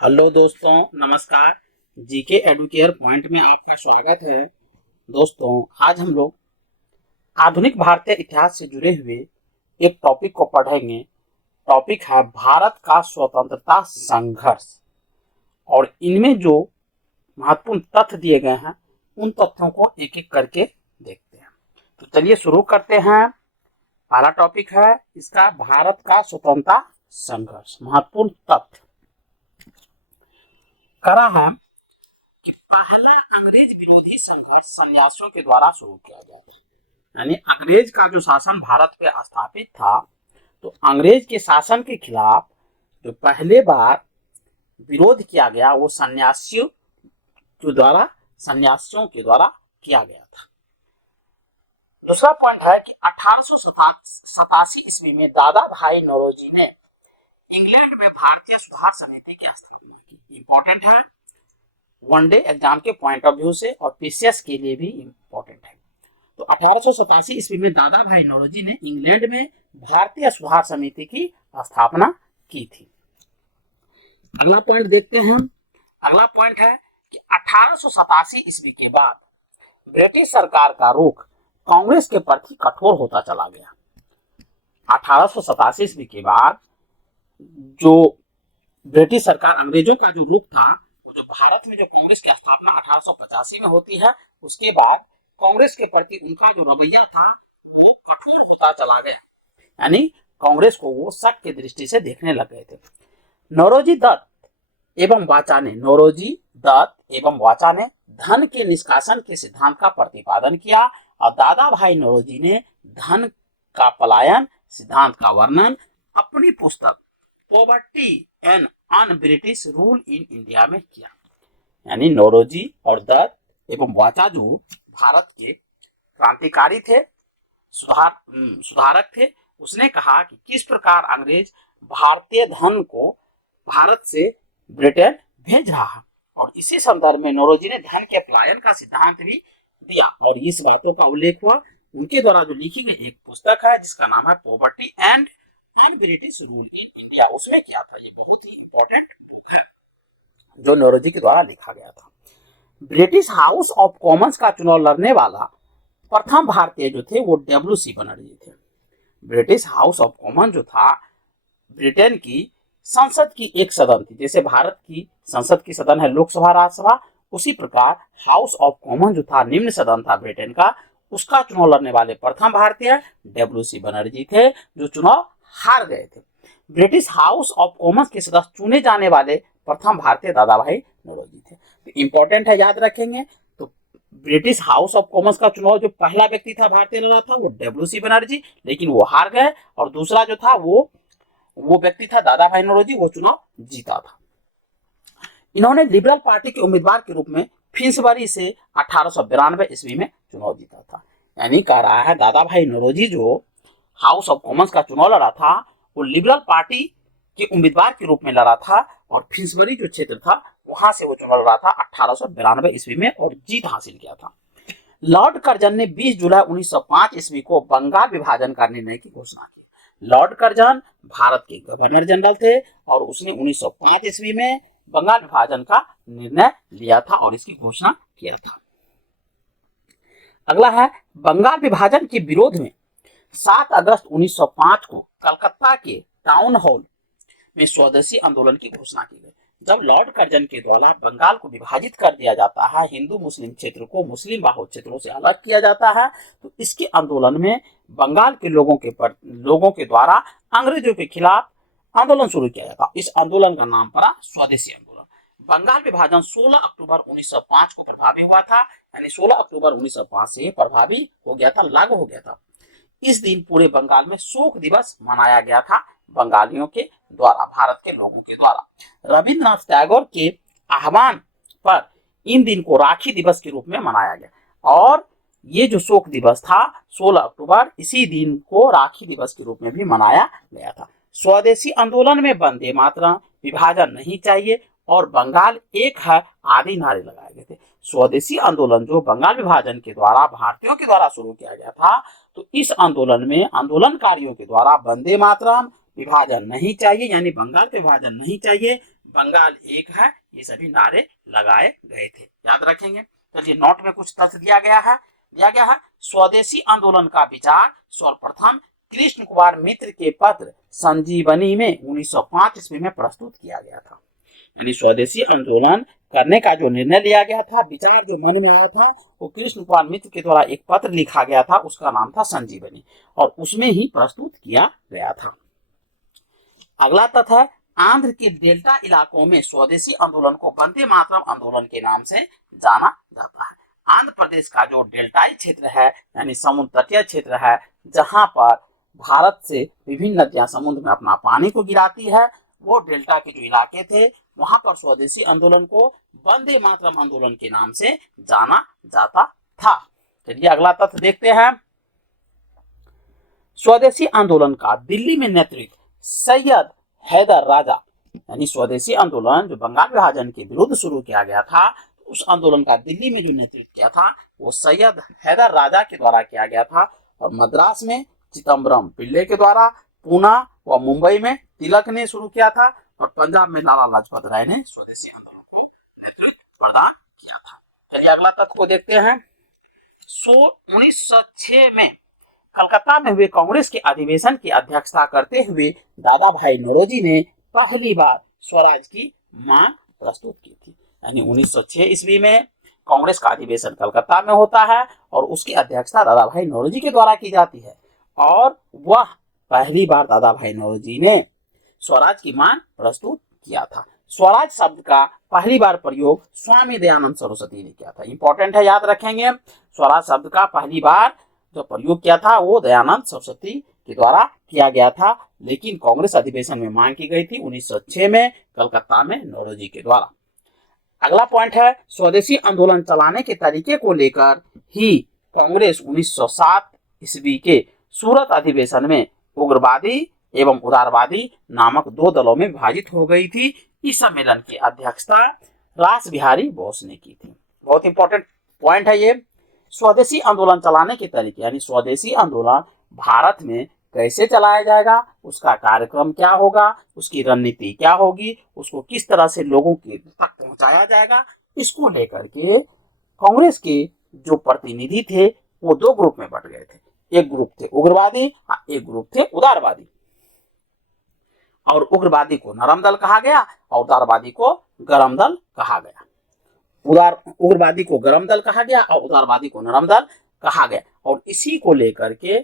Hello दोस्तों, नमस्कार। GK Educare point में आपका स्वागत है। दोस्तों, आज हम लोग आधुनिक भारतीय इतिहास से जुड़े हुए एक टॉपिक को पढ़ेंगे। टॉपिक है भारत का स्वतंत्रता संघर्ष, और इनमें जो महत्वपूर्ण तथ्य दिए गए हैं उन तथ्यों को एक एक करके देखते हैं। तो चलिए शुरू करते हैं। पहला टॉपिक है इसका भारत का स्वतंत्रता संघर्ष। महत्वपूर्ण तथ्य करा है कि पहला अंग्रेज विरोधी संघर्ष सन्यासियों के द्वारा शुरू किया गया था। यानी अंग्रेज का जो शासन भारत पे स्थापित था, तो अंग्रेज के शासन के खिलाफ जो पहले बार विरोध किया गया वो सन्यासियों के द्वारा किया गया था। दूसरा पॉइंट है कि 1887 ईस्वी में दादा भाई नौरोजी ने इंग्लैंड में भारतीय सुधार समिति की स्थापना की। इंपॉर्टेंट है, वनडे एग्जाम के पॉइंट ऑफ व्यू से और पीसीएस के लिए भी इंपॉर्टेंट है। तो 1887 ईस्वी में दादा भाई नौरोजी ने इंग्लैंड में भारतीय सुधार समिति की स्थापना की थी। अगला पॉइंट देखते हैं। अगला पॉइंट है कि 1887 ईस्वी के बाद ब्रिटिश सरकार का रुख कांग्रेस के प्रति कठोर होता चला गया। 1887 ईस्वी के बाद जो ब्रिटिश सरकार, अंग्रेजों का जो रुख था, जो भारत में जो कांग्रेस की स्थापना 1885 में होती है, उसके बाद कांग्रेस के प्रति उनका जो रवैया था वो कठोर होता चला गया। यानी कांग्रेस को वो शक की दृष्टि से देखने लग गए थे। नौरोजी दत्त एवं वाचा ने धन के निष्कासन के सिद्धांत का प्रतिपादन किया, और दादा भाई नौरोजी ने धन का पलायन सिद्धांत का वर्णन अपनी पुस्तक poverty and un British rule in India में किया। यानी नौरोजी और दत्त एवं वाचा जो भारत के क्रांतिकारी थे, सुधारक थे, उसने कहा कि किस प्रकार अंग्रेज भारतीय धन को भारत से ब्रिटेन भेज रहा है, और इसी संदर्भ में नौरोजी ने धन के पलायन का सिद्धांत भी दिया, और इस बातों का उल्लेख हुआ उनके द्वारा जो लिखी गई एक पुस्तक है जिसका नाम है poverty and un British rule in India. उसमें क्या था, ये बहुत ही इंपॉर्टेंट बुक है जो नौरोजी के द्वारा लिखा गया था। ब्रिटिश हाउस ऑफ कॉमन्स का चुनाव लड़ने वाला प्रथम भारतीय जो थे वो डब्ल्यू.सी. बनर्जी थे। ब्रिटिश हाउस ऑफ कॉमन जो था ब्रिटेन की संसद की एक सदन थी। जैसे भारत की संसद की सदन है लोकसभा, राज्यसभा, उसी प्रकार हाउस ऑफ कॉमन जो था निम्न सदन था ब्रिटेन का, उसका चुनाव लड़ने वाले प्रथम भारतीय डब्ल्यू.सी. बनर्जी थे, जो चुनाव हार गए थे। ब्रिटिश हाउस ऑफ कॉमन्स के सदस्य चुने जाने वाले प्रथम भारतीय दादा भाई नौरोजी थे। तो इंपॉर्टेंट है, याद रखेंगे। तो ब्रिटिश हाउस ऑफ कॉमन्स का चुनाव जो पहला व्यक्ति था भारतीय लड़ा था वो डब्ल्यू.सी. बनर्जी, लेकिन वो हार गए, और दूसरा जो था वो व्यक्ति था दादा भाई नौरोजी, वो चुनाव जीता था। इन्होंने लिबरल पार्टी के उम्मीदवार के रूप में फिंसबरी से 1892 ईस्वी में चुनाव जीता था। यानी कह रहा है दादा भाई नौरोजी जो हाउस ऑफ कॉमन्स का चुनाव लड़ा था वो लिबरल पार्टी के उम्मीदवार के रूप में लड़ा था, और फिंसबरी जो क्षेत्र था वहां से वो चुनाव लड़ा था 1892 ईस्वी में, और जीत हासिल किया था। लॉर्ड कर्जन ने 20 जुलाई 1905 ईस्वी को बंगाल विभाजन का निर्णय की घोषणा की। लॉर्ड कर्जन भारत के गवर्नर जनरल थे, और उसने 1905 ईस्वी में बंगाल विभाजन का निर्णय लिया था और इसकी घोषणा किया था। अगला है बंगाल विभाजन के विरोध में 7 अगस्त 1905 को कलकत्ता के टाउन हॉल में स्वदेशी आंदोलन की घोषणा की गई। जब लॉर्ड कर्जन के द्वारा बंगाल को विभाजित कर दिया जाता है, हिंदू मुस्लिम क्षेत्र को मुस्लिम बाहुल क्षेत्रों से अलग किया जाता है, तो इसके आंदोलन में बंगाल के लोगों के द्वारा अंग्रेजों के खिलाफ आंदोलन शुरू किया जाता। इस आंदोलन का नाम पड़ा स्वदेशी आंदोलन। बंगाल विभाजन 16 अक्टूबर 1905 को प्रभावी हुआ था। यानी 16 अक्टूबर 1905 से प्रभावी हो गया था, लागू हो गया था। इस दिन पूरे बंगाल में शोक दिवस मनाया गया था बंगालियों के द्वारा, भारत के लोगों के द्वारा। रविंद्रनाथ टैगोर के आह्वान पर इन दिन को राखी दिवस के रूप में मनाया गया, और ये जो शोक दिवस था 16 अक्टूबर, इसी दिन को राखी दिवस के रूप में भी मनाया गया था। स्वदेशी आंदोलन में वंदे मातरम, विभाजन नहीं चाहिए और बंगाल एक है आदि नारे लगाए गए थे। स्वदेशी आंदोलन जो बंगाल विभाजन के द्वारा भारतीयों के द्वारा शुरू किया गया था, तो इस आंदोलन में आंदोलनकारियों के द्वारा वंदे मातरम, विभाजन नहीं चाहिए, यानी बंगाल के विभाजन नहीं चाहिए, बंगाल एक है, ये सभी नारे लगाए गए थे, याद रखेंगे। चलिए नोट में कुछ तथ्य दिया गया है स्वदेशी आंदोलन का विचार सर्वप्रथम कृष्ण कुमार मित्र के पत्र संजीवनी में 1905 ईस्वी में प्रस्तुत किया गया था। यानी स्वदेशी आंदोलन करने का जो निर्णय लिया गया था, विचार जो मन में आया था, वो कृष्ण कुमार मित्र के द्वारा एक पत्र लिखा गया था, उसका नाम था संजीवनी, और उसमें ही प्रस्तुत किया गया था। अगला तथ्य है आंध्र के डेल्टा इलाकों में स्वदेशी आंदोलन को वंदे मातरम आंदोलन के नाम से जाना जाता है। आंध्र प्रदेश का जो डेल्टाई क्षेत्र है, यानी समुद्र तटीय क्षेत्र है, जहां पर भारत से विभिन्न नदियां समुद्र में अपना पानी को गिराती है, वो डेल्टा के जो इलाके थे, वहां पर स्वदेशी आंदोलन को वंदे मातरम आंदोलन के नाम से जाना जाता था। चलिए अगला तथ्य देखते हैं। स्वदेशी आंदोलन का दिल्ली में नेतृत्व सैयद हैदर राजा, यानी स्वदेशी आंदोलन जो बंगाल विभाजन के विरुद्ध शुरू किया गया था, उस आंदोलन का दिल्ली में जो नेतृत्व किया था वो सैयद हैदर राजा के द्वारा किया गया था, और मद्रास में चिदम्बरम पिल्ले के द्वारा, पूना व मुंबई में तिलक ने शुरू किया था, और पंजाब में लाला लाजपत राय ने स्वदेशी आंदोलन को नेतृत्व प्रदान किया था। चलिए अगला तथ्य को देखते हैं। 1906 में कलकत्ता में हुए कांग्रेस के अधिवेशन की अध्यक्षता करते हुए दादा भाई नौरोजी ने पहली बार स्वराज की मांग प्रस्तुत की थी। यानी 1906 ईस्वी में कांग्रेस का अधिवेशन कलकत्ता में होता है, और उसकी अध्यक्षता दादा भाई नौरोजी के द्वारा की जाती है, और वह पहली बार दादा भाई नौरोजी ने स्वराज की मांग प्रस्तुत किया था। स्वराज शब्द का पहली बार प्रयोग स्वामी दयानंद सरस्वती ने किया था। इंपॉर्टेंट है, याद रखेंगे। स्वराज शब्द का पहली बार जो प्रयोग किया था वो दयानंद सरस्वती के द्वारा किया गया था, लेकिन कांग्रेस अधिवेशन में मांग की गई थी 1906 में कलकत्ता में नौरोजी के द्वारा। अगला पॉइंट है स्वदेशी आंदोलन चलाने के तरीके को लेकर ही कांग्रेस 1907 ईस्वी के सूरत अधिवेशन में उग्रवादी एवं उदारवादी नामक दो दलों में विभाजित हो गई थी। इस सम्मेलन की अध्यक्षता रास बिहारी बोस ने की थी। बहुत इंपॉर्टेंट पॉइंट है ये। स्वदेशी आंदोलन चलाने के तरीके, यानी स्वदेशी आंदोलन भारत में कैसे चलाया जाएगा, उसका कार्यक्रम क्या होगा, उसकी रणनीति क्या होगी, उसको किस तरह से लोगों के तक पहुंचाया जाएगा, इसको लेकर के कांग्रेस के जो प्रतिनिधि थे वो दो ग्रुप में बंट गए थे। एक ग्रुप थे उग्रवादी, एक ग्रुप थे उदारवादी। और उग्रवादी को नरम दल कहा गया और उदारवादी को गरम दल कहा गया। उग्रवादी को गरम दल कहा गया और उदारवादी को नरम दल कहा गया। और इसी को लेकर के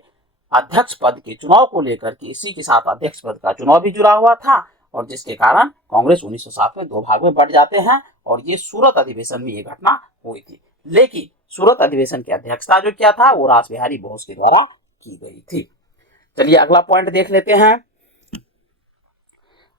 अध्यक्ष पद के चुनाव को लेकर के इसी के साथ अध्यक्ष पद का चुनाव भी जुड़ा हुआ था, और जिसके कारण कांग्रेस 1907 में दो भाग में बढ़ जाते हैं। और ये सूरत अधिवेशन में ये घटना हुई थी, लेकिन सूरत अधिवेशन की अध्यक्षता जो किया था वो रास बिहारी बोस के द्वारा की गई थी। चलिए अगला पॉइंट देख लेते हैं।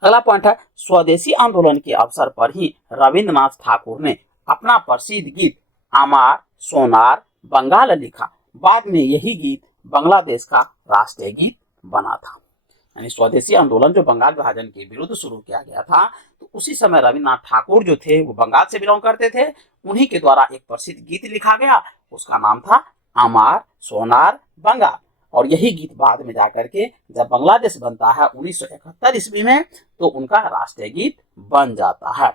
अगला पॉइंट है स्वदेशी आंदोलन के अवसर पर ही रविंद्रनाथ ठाकुर ने अपना प्रसिद्ध गीत आमार सोनार बंगाल लिखा। बाद में यही गीत बांग्लादेश का राष्ट्रीय गीत बना था। यानी स्वदेशी आंदोलन जो बंगाल विभाजन के विरुद्ध शुरू किया गया था, तो उसी समय रविंद्रनाथ ठाकुर जो थे वो बंगाल से बिलोंग करते थे। उन्हीं के द्वारा एक प्रसिद्ध गीत लिखा गया, उसका नाम था आमार सोनार बंगाल। और यही गीत बाद में जाकर के जब बांग्लादेश बनता है 1971 ईस्वी में, तो उनका राष्ट्रीय गीत बन जाता है।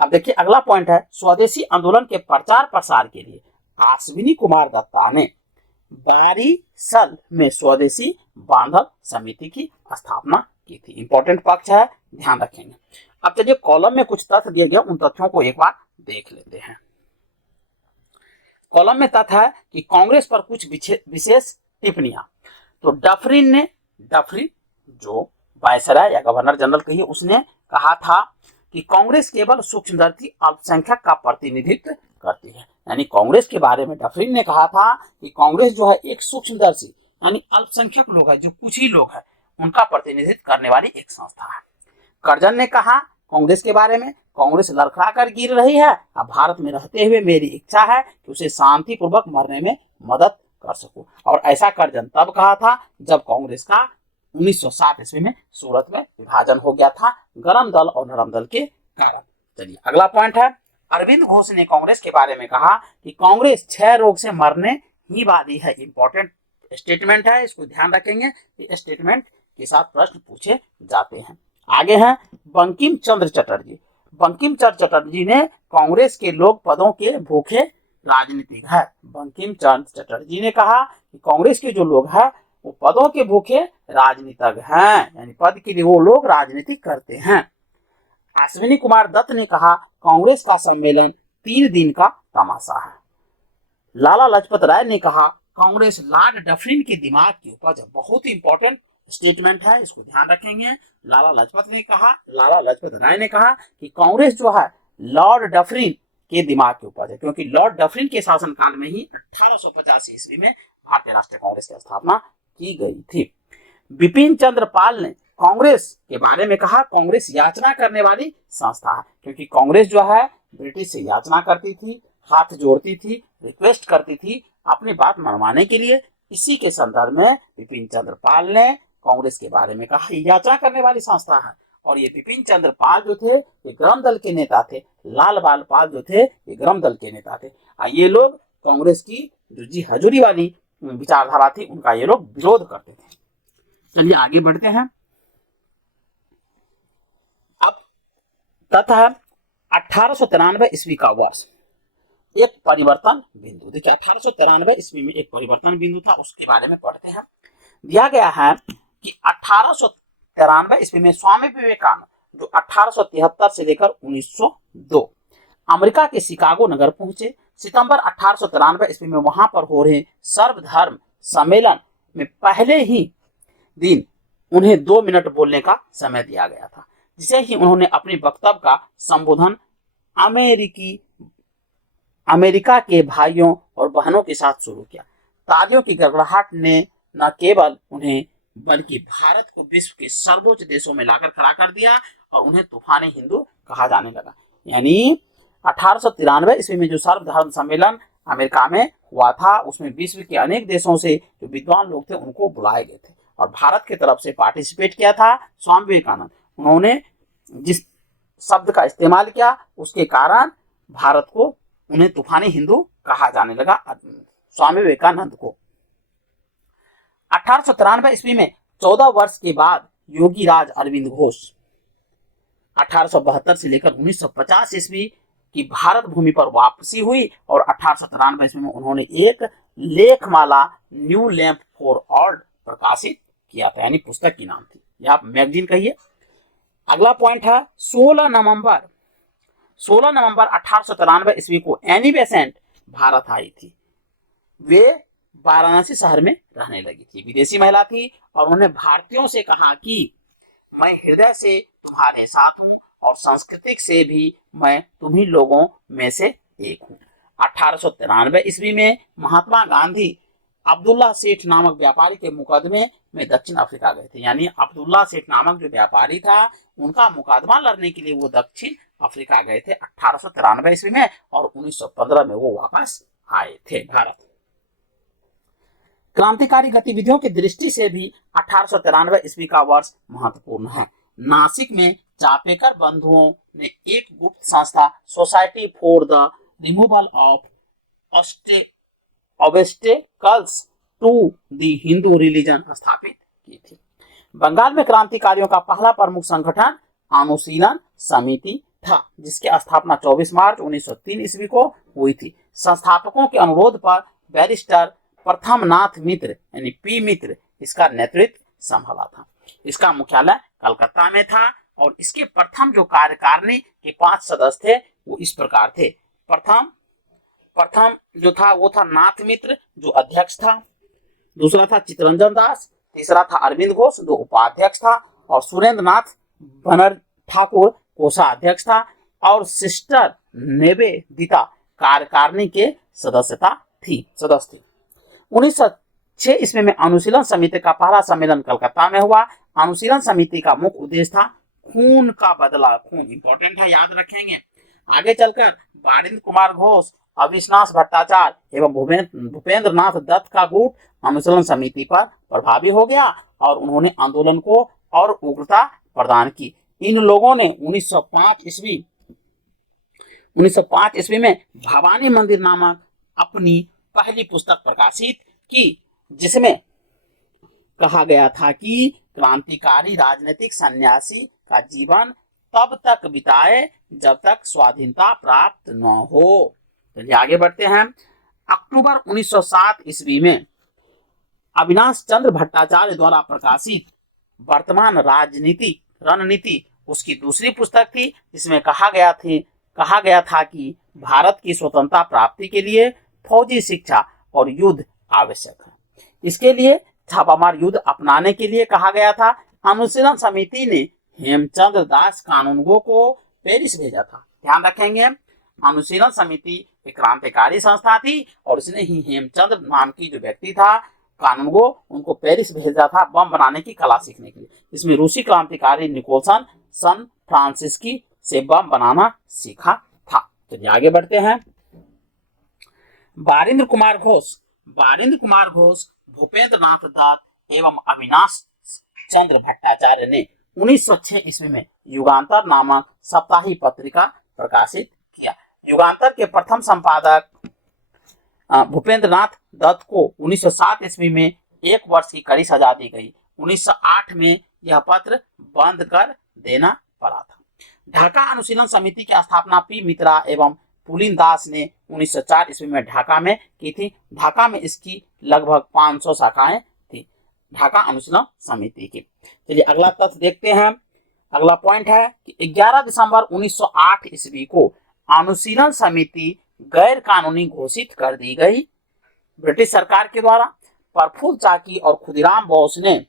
अब देखिए अगला पॉइंट है स्वदेशी आंदोलन के प्रचार प्रसार के लिए अश्विनी कुमार दत्ता ने बारिसल में स्वदेशी बांधव समिति की स्थापना की थी। इंपॉर्टेंट पक्ष है, ध्यान रखेंगे। अब चलिए कॉलम में कुछ तथ्य दिए गए, उन तथ्यों को एक बार देख लेते हैं। कॉलम में तथ्य है कि कांग्रेस पर कुछ विशेष टिप्पणियां। तो डफरिन जो वायसराय या गवर्नर जनरल कहिए, उसने कहा था कि कांग्रेस केवल सूक्ष्मदर्शी अल्पसंख्यक का प्रतिनिधित्व करती है। यानी कांग्रेस के बारे में डफरिन ने कहा था कि कांग्रेस जो है एक सूक्ष्मदर्शी यानी अल्पसंख्यक लोग है, जो कुछ ही लोग हैं, उनका प्रतिनिधित्व करने वाली एक संस्था है। कर्जन ने कहा कांग्रेस के बारे में, कांग्रेस लड़खड़ा कर गिर रही है, अब भारत में रहते हुए मेरी इच्छा है कि उसे शांतिपूर्वक मरने में मदद कर सकूं। और ऐसा कर्जन तब कहा था जब कांग्रेस का 1907 ईस्वी में सूरत में विभाजन हो गया था, गरम दल और नरम दल के कारण। चलिए अगला पॉइंट है अरविंद घोष ने कांग्रेस के बारे में कहा कि कांग्रेस क्षय रोग से मरने ही वाली है। इंपॉर्टेंट स्टेटमेंट है, इसको ध्यान रखेंगे। स्टेटमेंट के साथ प्रश्न पूछे जाते हैं। आगे हैं बंकिम चंद्र चटर्जी। बंकिम चंद्र चटर्जी ने कांग्रेस के लोग पदों के भूखे राजनीतिक है। बंकिम चंद्र चटर्जी ने कहा कि कांग्रेस के जो लोग हैं वो पदों के भूखे राजनीतिक हैं, यानी पद के लिए वो लोग राजनीति करते हैं। अश्विनी कुमार दत्त ने कहा कांग्रेस का सम्मेलन 3 दिन का तमाशा है। लाला लाजपत राय ने कहा कांग्रेस लॉर्ड डफरिन के दिमाग की उपज है। बहुत ही इंपॉर्टेंट स्टेटमेंट है, इसको ध्यान रखेंगे। लाला लाजपत राय ने कहा कि कांग्रेस जो है लॉर्ड डफरिन के दिमाग की उपज है, क्योंकि लॉर्ड डफरिन के शासनकाल में ही 1885 ईस्वी में भारतीय राष्ट्रीय कांग्रेस की स्थापना की गई थी। बिपिन चंद्र पाल ने कांग्रेस के बारे में कहा कांग्रेस याचना करने वाली संस्था है, क्योंकि कांग्रेस जो है ब्रिटिश से याचना करती थी, हाथ जोड़ती थी, रिक्वेस्ट करती थी अपनी बात मनवाने के लिए। इसी के संदर्भ में बिपिन चंद्र पाल ने कांग्रेस के बारे में कहा याचना करने वाली संस्था है। और ये बिपिन चंद्र पाल जो थे ये ग्राम दल के नेता थे, लाल बाल पाल जो थे ये ग्राम दल के नेता थे। ये लोग कांग्रेस की जो जी हजूरी वाली विचारधारा थी उनका ये लोग विरोध करते थे। चलिए आगे बढ़ते हैं। अब तथा 1893 ईस्वी का वर्ष एक परिवर्तन बिंदु। देखिए 1893 ईस्वी में एक परिवर्तन बिंदु था, उसके बारे में पढ़ते हैं। दिया गया है कि 1893 ईस्वी में स्वामी विवेकानंद जो 1873 से लेकर 1902 अमेरिका के शिकागो नगर पहुंचे। सितंबर 1893 ईस्वी में वहां पर हो रहे सर्वधर्म सम्मेलन में पहले ही दिन उन्हें 2 मिनट बोलने का समय दिया गया था, जिसे ही उन्होंने अपने वक्तव्य का संबोधन अमेरिका के भाइयों और बहनों के साथ शुरू किया। तालियों की गड़गड़ाहट ने न केवल उन्हें बल्कि भारत को विश्व के सर्वोच्च देशों में लाकर खड़ा कर दिया और उन्हें तूफानी हिंदू कहा जाने लगा। यानी 1893 ईस्वी में जो सर्वधर्म सम्मेलन अमेरिका में हुआ था उसमें विश्व के अनेक देशों से जो विद्वान लोग थे उनको बुलाए गए थे और भारत की तरफ से पार्टिसिपेट किया था स्वामी विवेकानंद। उन्होंने जिस शब्द का इस्तेमाल किया उसके कारण भारत को उन्हें तूफानी हिंदू कहा जाने लगा, स्वामी विवेकानंद को। 1893 ईस्वी में 14 वर्ष के बाद योगी राज अरविंद घोष 1872 से लेकर 1950 ईस्वी की भारत भूमि पर वापसी हुई और 1893 ईस्वी में उन्होंने एक लेखमाला न्यू लैंप फॉर ऑल प्रकाशित किया था, यानी पुस्तक की नाम थी, या आप मैगजीन कहिए। अगला पॉइंट है 16 नवंबर 1893 ईस्वी को एनी बेसेंट भारत आई थी। वे वाराणसी शहर में रहने लगी थी, विदेशी महिला थी और उन्होंने भारतीयों से कहा कि मैं हृदय से तुम्हारे साथ हूं और सांस्कृतिक से भी मैं तुम्ही लोगों में से एक हूं। 1893 ईस्वी में महात्मा गांधी अब्दुल्ला सेठ नामक व्यापारी के मुकदमे में दक्षिण अफ्रीका गए थे, यानी अब्दुल्ला सेठ नामक जो व्यापारी था उनका मुकदमा लड़ने के लिए वो दक्षिण अफ्रीका गए थे 1893 ईस्वी में और 1915 में वो वापस आए थे भारत। क्रांतिकारी गतिविधियों की दृष्टि से भी 1893 ईस्वी का वर्ष महत्वपूर्ण है। नासिक में चापेकर बंधुओं ने एक गुप्त संस्था society for the removal of obstacles to the Hindu religion स्थापित की थी। बंगाल में क्रांतिकारियों का पहला प्रमुख संगठन अनुशीलन समिति था, जिसकी स्थापना 24 मार्च 1903 ईस्वी को हुई थी। संस्थापकों के अनुरोध पर बैरिस्टर प्रथम नाथ मित्र यानी पी मित्र इसका नेतृत्व संभाला था। इसका मुख्यालय कलकत्ता में था और इसके प्रथम जो कार्यकारिणी के 5 सदस्य थे वो इस प्रकार थे। प्रथम जो था वो था नाथ मित्र जो अध्यक्ष था, दूसरा था चित्तरंजन दास, तीसरा था अरविंद घोष जो उपाध्यक्ष था और सुरेंद्र नाथ बनर ठाकुर कोषाध्यक्ष था और सिस्टर निवेदिता कार्यकारिणी के सदस्य थी। 1906 ईस्वी में अनुशीलन समिति का पहला सम्मेलन कलकत्ता में हुआ। अनुशीलन समिति का मुख्य उद्देश्य था खून का बदला। खून इंपॉर्टेंट है, याद रखेंगे। आगे चलकर बारिंद्र कुमार घोष, अविश्वास भट्टाचार्य एवं भूपेंद्र नाथ दत्त का गुट अनुशीलन समिति पर प्रभावी हो गया और उन्होंने आंदोलन को और उग्रता प्रदान की। इन लोगों ने 1905 ईस्वी में भवानी मंदिर नामक अपनी पहली पुस्तक प्रकाशित की, जिसमें कहा गया था कि क्रांतिकारी राजनीतिक सन्यासी का जीवन तब तक बिताए जब तक स्वाधीनता प्राप्त न हो। चलिए आगे बढ़ते हैं। अक्टूबर 1907 ईस्वी में अविनाश चंद्र भट्टाचार्य द्वारा प्रकाशित वर्तमान राजनीति रणनीति उसकी दूसरी पुस्तक थी, जिसमें कहा गया था कि भारत की स्वतंत्रता प्राप्ति के लिए फौजी शिक्षा और युद्ध आवश्यक है। इसके लिए छापामार युद्ध अपनाने के लिए कहा गया था। अनुशीलन समिति ने हेमचंद्र दास कानूनगो को पेरिस भेजा था। ध्यान रखेंगे, अनुशीलन समिति एक क्रांतिकारी संस्था थी और उसने ही हेमचंद्र नाम की जो व्यक्ति था कानूनगो, उनको पेरिस भेजा था बम बनाने की कला सीखने के लिए। इसमें रूसी क्रांतिकारी निकोलसन सन फ्रांसिस्की से बम बनाना सीखा था। चलिए आगे बढ़ते हैं। बारिंद्र कुमार घोष भूपेंद्र नाथ दत्त एवं अविनाश चंद्र भट्टाचार्य ने 1906 ईस्वी में युगांतर नामक साप्ताहिक पत्रिका प्रकाशित किया। युगांतर के प्रथम संपादक भूपेंद्र नाथ दत्त को 1907 ईस्वी में 1 वर्ष की कड़ी सजा दी गई। 1908 में यह पत्र बंद कर देना पड़ा था। ढाका अनुशीलन समिति की स्थापना पी मित्रा एवं पुलिन दास ने 1904 ईस्वी में ढाका में की थी। ढाका में इसकी लगभग 500 शाखाएं थी, ढाका अनुशीलन समिति की। चलिए अगला तथ्य देखते हैं। अगला पॉइंट है कि 11 दिसंबर 1908 ईस्वी को अनुशीलन समिति गैर कानूनी घोषित कर दी गई ब्रिटिश सरकार के द्वारा। प्रफुल्ल चाकी और खुदीराम बोस ने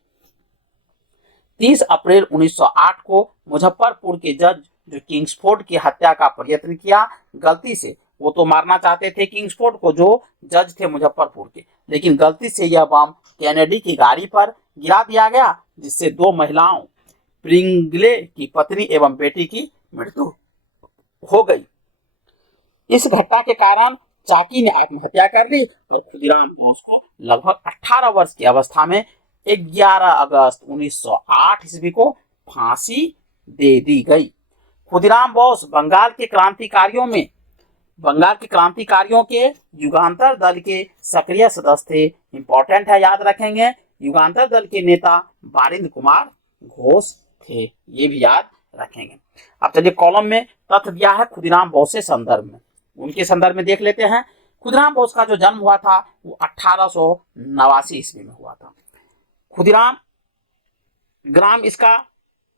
30 अप्रैल 1908 को मुजफ्फरपुर के जज जो किंग्सफोर्ड की हत्या का प्रयत्न किया, गलती से वो तो मारना चाहते थे किंग्सफोर्ड को जो जज थे मुजफ्फरपुर के, लेकिन गलती से यह बम कैनेडी की गाड़ी पर गिरा दिया गया, जिससे 2 महिलाओं प्रिंगले की पत्नी एवं बेटी की मृत्यु हो गई। इस घटना के कारण चाकी ने आत्महत्या कर ली और खुदीराम बोस को लगभग 18 वर्ष की अवस्था में 11 अगस्त 1908 ईस्वी को फांसी दे दी गई। खुदीराम बोस बंगाल के क्रांतिकारियों के युगांतर दल के सक्रिय सदस्य थे। इंपॉर्टेंट है, याद रखेंगे। युगांतर दल के नेता बारिंद्र कुमार घोष थे, ये भी याद रखेंगे। अब चलिए कॉलम में तथ्य दिया है खुदीराम बोस से संदर्भ में, उनके संदर्भ में देख लेते हैं। खुदीराम बोस का जो जन्म हुआ था वो 1889 ईस्वी में हुआ था। खुदीराम ग्राम इसका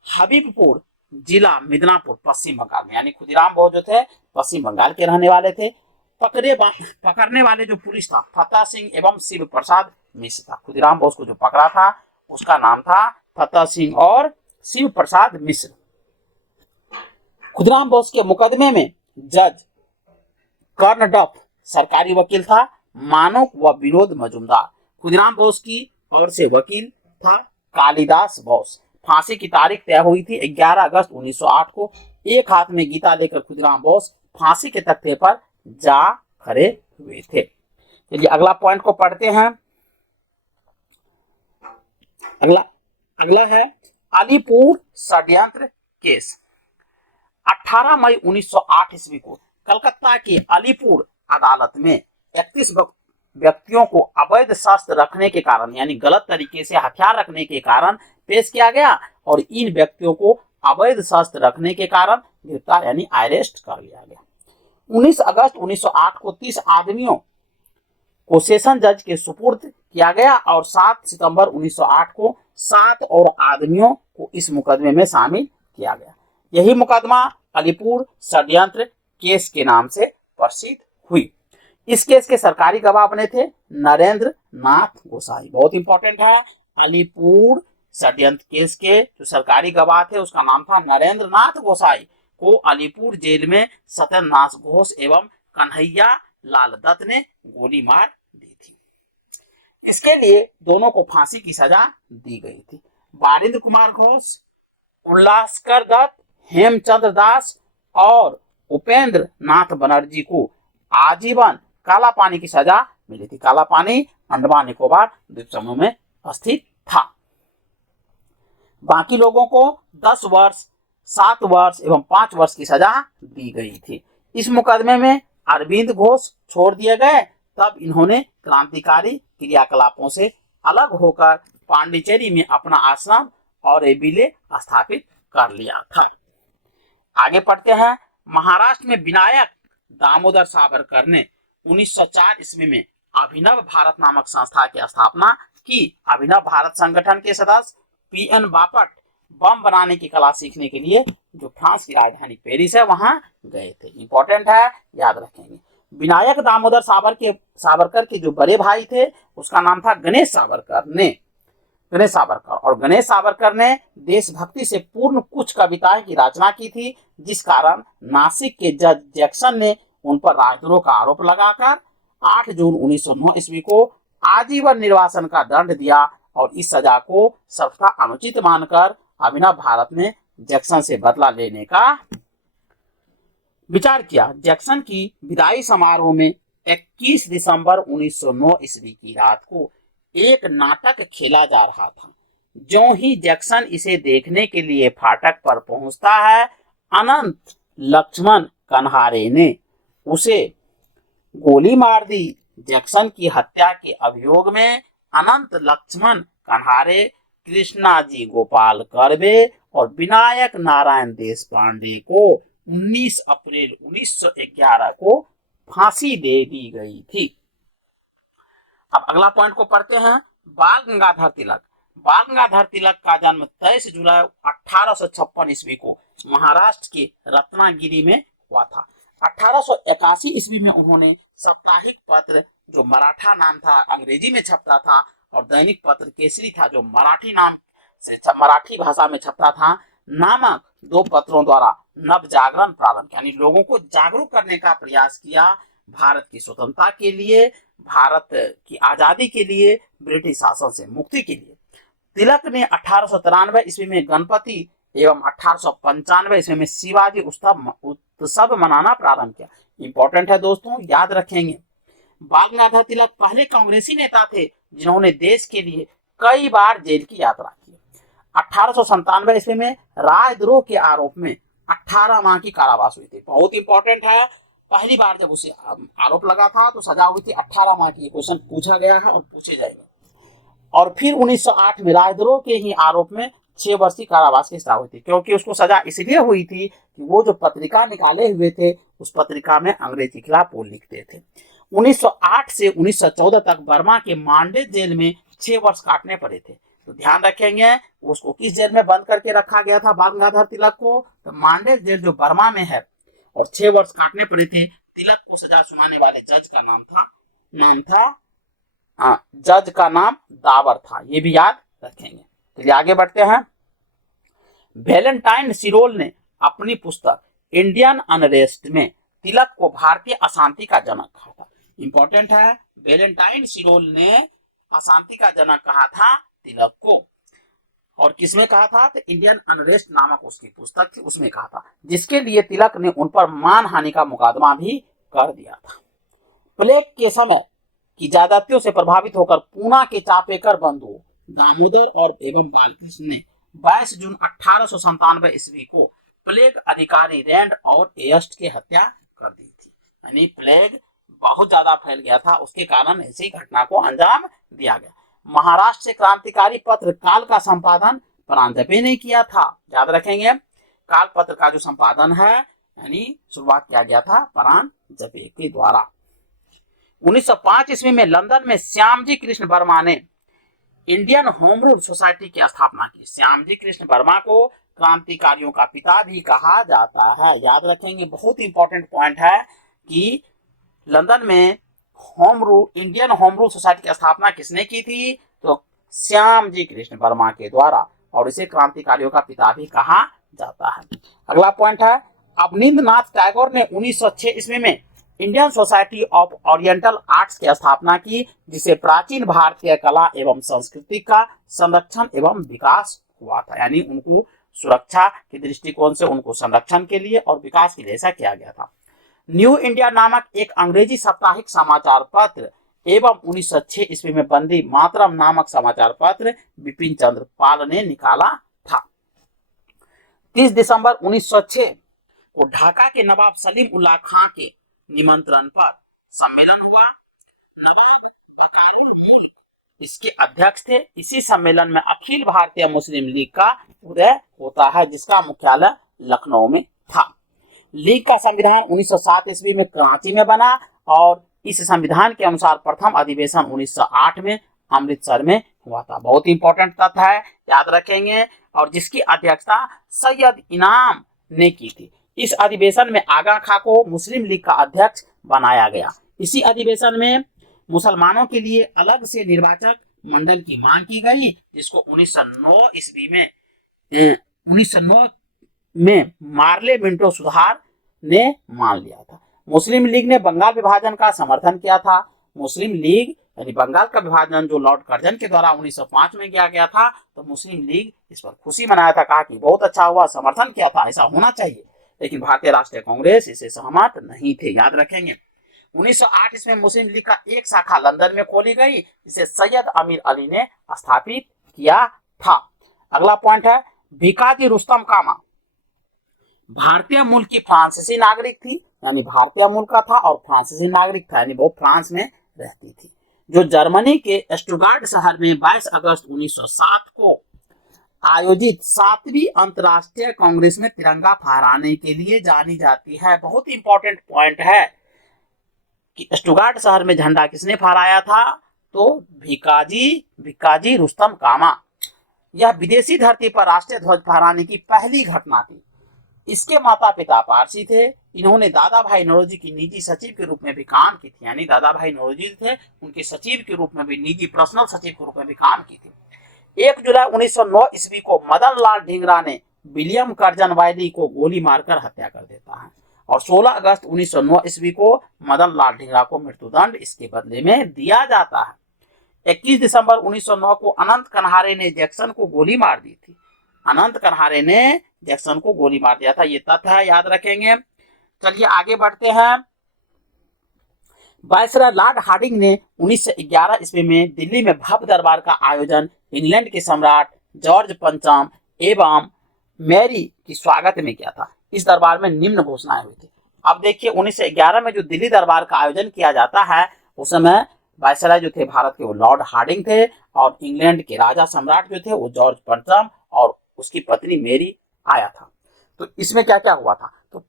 हबीबपुर जिला मिदनापुर पश्चिम बंगाल में, यानी खुदीराम बोस जो थे पश्चिम बंगाल के रहने वाले थे। पकड़ने वाले जो पुलिस था फतेह सिंह एवं शिव प्रसाद मिश्र था। खुदीराम बोस को जो पकड़ा था उसका नाम था फतेह सिंह और शिव प्रसाद मिश्र। खुदीराम बोस के मुकदमे में जज कर्णडफ सरकारी वकील था, मानव व विनोद मजुमदार। खुदीराम बोस की ओर से वकील था कालिदास बोस। फांसी की तारीख तय हुई थी 11 अगस्त 1908 को। एक हाथ में गीता लेकर खुदीराम बोस फांसी के तख्ते पर जा खड़े हुए थे। चलिए अगला पॉइंट को पढ़ते हैं। अगला है अलीपुर षड्यंत्र केस। 18 मई 1908 ईस्वी को कलकत्ता की अलीपुर अदालत में 31 व्यक्तियों को अवैध शस्त्र रखने के कारण, यानी गलत तरीके से हथियार रखने के कारण पेश किया गया और इन व्यक्तियों को अवैध शस्त्र रखने के कारण गिरफ्तार यानी अरेस्ट कर लिया गया। 19 अगस्त 1908 को 30 आदमियों को सेशन जज के सुपुर्द किया गया और 7 सितंबर 1908 को 7 और आदमियों को इस मुकदमे में शामिल किया गया। यही मुकदमा अलीपुर षड्यंत्र केस के नाम से प्रसिद्ध हुई। इस केस के सरकारी गवाह बने थे नरेंद्र नाथ गोसाई। बहुत इंपॉर्टेंट है, अलीपुर षड्यंत्र केस के जो सरकारी गवाह थे उसका नाम था नरेंद्र नाथ गोसाई, को अलीपुर जेल में सत्यनाथ घोष एवं कन्हैया लाल दत्त ने गोली मार दी थी। इसके लिए दोनों को फांसी की सजा दी गई थी। बारिंद्र कुमार घोष, उल्लासकर दत्त, हेमचंद्र दास और उपेंद्र नाथ बनर्जी को आजीवन काला पानी की सजा मिली थी। काला पानी अंडमान निकोबार द्वीप समूह में स्थित था। बाकी लोगों को 10 वर्ष, 7 वर्ष एवं 5 वर्ष की सजा दी गई थी। इस मुकदमे में अरविंद घोष छोड़ दिए गए। तब इन्होंने क्रांतिकारी क्रियाकलापों से अलग होकर पांडिचेरी में अपना आश्रम और एबिले स्थापित कर लिया था। आगे पढ़ते हैं। महाराष्ट्र में विनायक दामोदर सावरकर ने 1904 ईस्वी में अभिनव भारत नामक संस्था की स्थापना की। अभिनव भारत संगठन के सदस्य पीएन बापट बम बनाने की कला सीखने के लिए जो फ्रांस की राजधानी पेरिस है वहां गए थे। इंपॉर्टेंट है, याद रखेंगे। विनायक दामोदर सावरकर के जो बड़े भाई थे उसका नाम था गणेश सावरकर और गणेश सावरकर ने देशभक्ति से पूर्ण कुछ कविताएं की रचना की थी, जिस कारण नासिक के जज जैक्सन ने उन पर राजद्रोह का आरोप लगाकर 8 जून 1909 ईस्वी को आजीवन निर्वासन का दंड दिया और इस सजा को सर्वथा अनुचित मानकर अभिनव भारत ने जैक्सन से बदला लेने का विचार किया। जैक्सन की विदाई समारोह में 21 दिसंबर 1909 ईस्वी की रात को एक नाटक खेला जा रहा था। ज्यों ही जैक्सन इसे देखने के लिए फाटक पर पहुंचता है, अनंत लक्ष्मण कन्हारे ने उसे गोली मार दी। जैक्सन की हत्या के अभियोग में अनंत लक्ष्मण कन्हारे, कृष्णाजी गोपाल कर्वे और विनायक नारायण देशपांडे को 19 अप्रैल 1911 को फांसी दे दी गई थी। अब अगला पॉइंट को पढ़ते हैं। बाल गंगाधर तिलक का जन्म 23 जुलाई 1856 ईस्वी को महाराष्ट्र के रत्नागिरी में हुआ था। 1881 ईस्वी में उन्होंने साप्ताहिक पत्र जो मराठा नाम था, अंग्रेजी में छपता था, और दैनिक पत्र केसरी था जो मराठी भाषा में छपता था, नामक 2 पत्रों द्वारा नव जागरण प्रारंभ किया, यानी लोगों को जागरूक करने का प्रयास किया भारत की स्वतंत्रता के लिए, भारत की आजादी के लिए, ब्रिटिश शासन से मुक्ति के लिए। तिलक ने 1893 ईस्वी में गणपति एवं 1895 ईस्वी में शिवाजी उत्सव मनाना प्रारंभ किया। इंपॉर्टेंट है दोस्तों, याद रखेंगे। बाल गंगाधर तिलक पहले कांग्रेसी नेता थे जिन्होंने देश के लिए कई बार जेल की यात्रा की। 1897 ईस्वी में राजद्रोह के आरोप में 18 माह की कारावास हुई थी। बहुत इंपॉर्टेंट है, पहली बार जब उसे आरोप लगा था तो सजा हुई थी 18 माह की। क्वेश्चन पूछा गया है और पूछे जाएगा। और फिर 1908 में राजद्रोह के ही आरोप में 6 वर्ष की कारावास की सजा हुई थी, क्योंकि उसको सजा इसलिए हुई थी कि वो जो पत्रिका निकाले हुए थे उस पत्रिका में अंग्रेज के खिलाफ वो लिखते थे। 1908 से 1914 तक बर्मा के मांडे जेल में 6 वर्ष काटने पड़े थे। तो ध्यान रखेंगे उसको किस जेल में बंद करके रखा गया था बाल गंगाधर तिलक को, तो मांडे जेल जो बर्मा में है, और 6 वर्ष काटने पड़े थे। तिलक को सजा सुनाने वाले जज का नाम दावर था, ये भी याद रखेंगे। चलिए आगे बढ़ते हैं। वैलेंटाइन सिरोल ने अपनी पुस्तक इंडियन अनरेस्ट में तिलक को भारतीय अशांति का जनक कहा था। इंपॉर्टेंट है, वैलेंटाइन सिरोल ने अशांति का जनक कहा था तिलक को, और किसमें कहा था? तो इंडियन अनरेस्ट नामक उसकी पुस्तक थी, उसमें कहा था, जिसके लिए तिलक ने उन पर मानहानि का मुकदमा भी कर दिया था। प्लेग के समय की ज्यादतियों से प्रभावित होकर पूना के चापेकर बंधु दामोदर और एवं बालकृष्ण ने 22 जून 1897 ईस्वी को प्लेग अधिकारी रैंड और एस्ट की हत्या कर दी थी। यानी प्लेग बहुत ज्यादा फैल गया था, उसके कारण ऐसी घटना को अंजाम दिया गया। महाराष्ट्र से क्रांतिकारी पत्र काल का संपादन परांजपे ने किया था। याद रखेंगे, काल पत्र का जो संपादन है यानी शुरुआत किया गया था परांजपे के द्वारा। 1905 ईस्वी में लंदन में श्यामजी कृष्ण वर्मा ने इंडियन होम रूल सोसाइटी की स्थापना की। श्यामजी कृष्ण वर्मा को क्रांतिकारियों का पिता भी कहा जाता है। याद रखेंगे, बहुत इंपॉर्टेंट पॉइंट है कि लंदन में इंडियन होम रूल सोसाइटी की स्थापना किसने की थी? तो श्यामजी कृष्ण वर्मा के द्वारा, और इसे क्रांतिकारियों का पिता भी कहा जाता है। अगला पॉइंट है, अवनींद्रनाथ टैगोर ने 1906 ईस्वी में Indian society of oriental arts की स्थापना की, जिसे प्राचीन भारतीय कला एवं संस्कृति का संरक्षण एवं विकास हुआ था। यानी उनको सुरक्षा के दृष्टिकोण से उनको संरक्षण के लिए और विकास के लिए ऐसा किया गया था। न्यू इंडिया नामक एक अंग्रेजी साप्ताहिक समाचार पत्र एवं 1906 ईस्वी में वंदे मातरम नामक समाचार पत्र बिपिन चंद्र पाल ने निकाला था। 30 दिसंबर 1906 को ढाका के नवाब सलीम उल्लाह खां के निमंत्रण पर सम्मेलन हुआ। नवाब बकारुल मुल्क इसके अध्यक्ष थे। इसी सम्मेलन में अखिल भारतीय मुस्लिम लीग का उदय होता है, जिसका मुख्यालय लखनऊ में था। लीग का संविधान 1907 ईस्वी में कराची में बना और इस संविधान के अनुसार प्रथम अधिवेशन 1908 में अमृतसर में हुआ था। बहुत इंपॉर्टेंट तथ्य है, याद रखेंगे। और जिसकी अध्यक्षता सैयद इनाम ने की थी। इस अधिवेशन में आगा खां को मुस्लिम लीग का अध्यक्ष बनाया गया। इसी अधिवेशन में मुसलमानों के लिए अलग से निर्वाचक मंडल की मांग की गई, जिसको 1909 ईस्वी में 1909 में मार्ले मिंटो सुधार ने मान लिया था। मुस्लिम लीग ने बंगाल विभाजन का समर्थन किया था। मुस्लिम लीग यानी बंगाल का विभाजन जो लॉर्ड कर्जन के द्वारा 1905 में किया गया था, तो मुस्लिम लीग इस पर खुशी मनाया था, कहा कि बहुत अच्छा हुआ, समर्थन किया था, ऐसा होना चाहिए। लेकिन भारतीय राष्ट्रीय कांग्रेस इसे सहमत नहीं थे, याद रखेंगे। 1908 ईस्वी में मुस्लिम लीग का एक शाखा लंदन में खोली गई, जिसे सैयद अमीर अली ने स्थापित किया था। अगला पॉइंट है भिकाजी रुस्तम कामा। भारतीय मूल की फ्रांसीसी नागरिक थी, यानी भारतीय मूल का था और फ्रांसीसी नागरिक था, यानी वो फ्रांस में रहती थी, जो जर्मनी के स्टुटगार्ट शहर में 22 अगस्त 1907 को आयोजित 7वीं अंतर्राष्ट्रीय कांग्रेस में तिरंगा फहराने के लिए जानी जाती है। बहुत इंपॉर्टेंट पॉइंट है कि स्टुटगार्ट शहर में झंडा किसने फहराया था, तो भिकाजी रुस्तम कामा। यह विदेशी धरती पर राष्ट्रीय ध्वज फहराने की पहली घटना थी। इसके माता पिता पारसी थे। इन्होंने दादा भाई नौरोजी की निजी सचिव के रूप में भी काम की थी, यानी दादा भाई नौरोजी थे, उनके सचिव के रूप में भी, निजी पर्सनल सचिव के रूप में भी काम की थी। 1 जुलाई 1909 ईस्वी को मदन लाल ढींगरा ने विलियम कर्जन वायली को गोली मारकर हत्या कर देता है और 16 अगस्त 1909 ईस्वी को मदन लाल ढींगरा को मृत्युदंड इसके बदले में दिया जाता है। 21 दिसंबर 1909 को अनंत कन्हारे ने जैक्सन को गोली मार दी थी। अनंत कन्हारे ने जैक्सन को गोली मार दिया था, ये तथ्य है, याद रखेंगे। चलिए आगे बढ़ते हैं। वायसराय लॉर्ड हार्डिंग ने 1911 ईस्वी में दिल्ली में भव्य दरबार का आयोजन इंग्लैंड के सम्राट जॉर्ज पंचम एवं मैरी की स्वागत में किया था। इस दरबार में निम्न घोषणाएं हुई थी। अब देखिए 1911 में जो दिल्ली दरबार का आयोजन किया जाता है, उस समय वायसराय जो थे भारत के वो लॉर्ड हार्डिंग थे और इंग्लैंड के राजा सम्राट जो थे वो जॉर्ज पंचम और उसकी पत्नी मेरी आया था। तो इसमें क्या क्या हुआ था, तो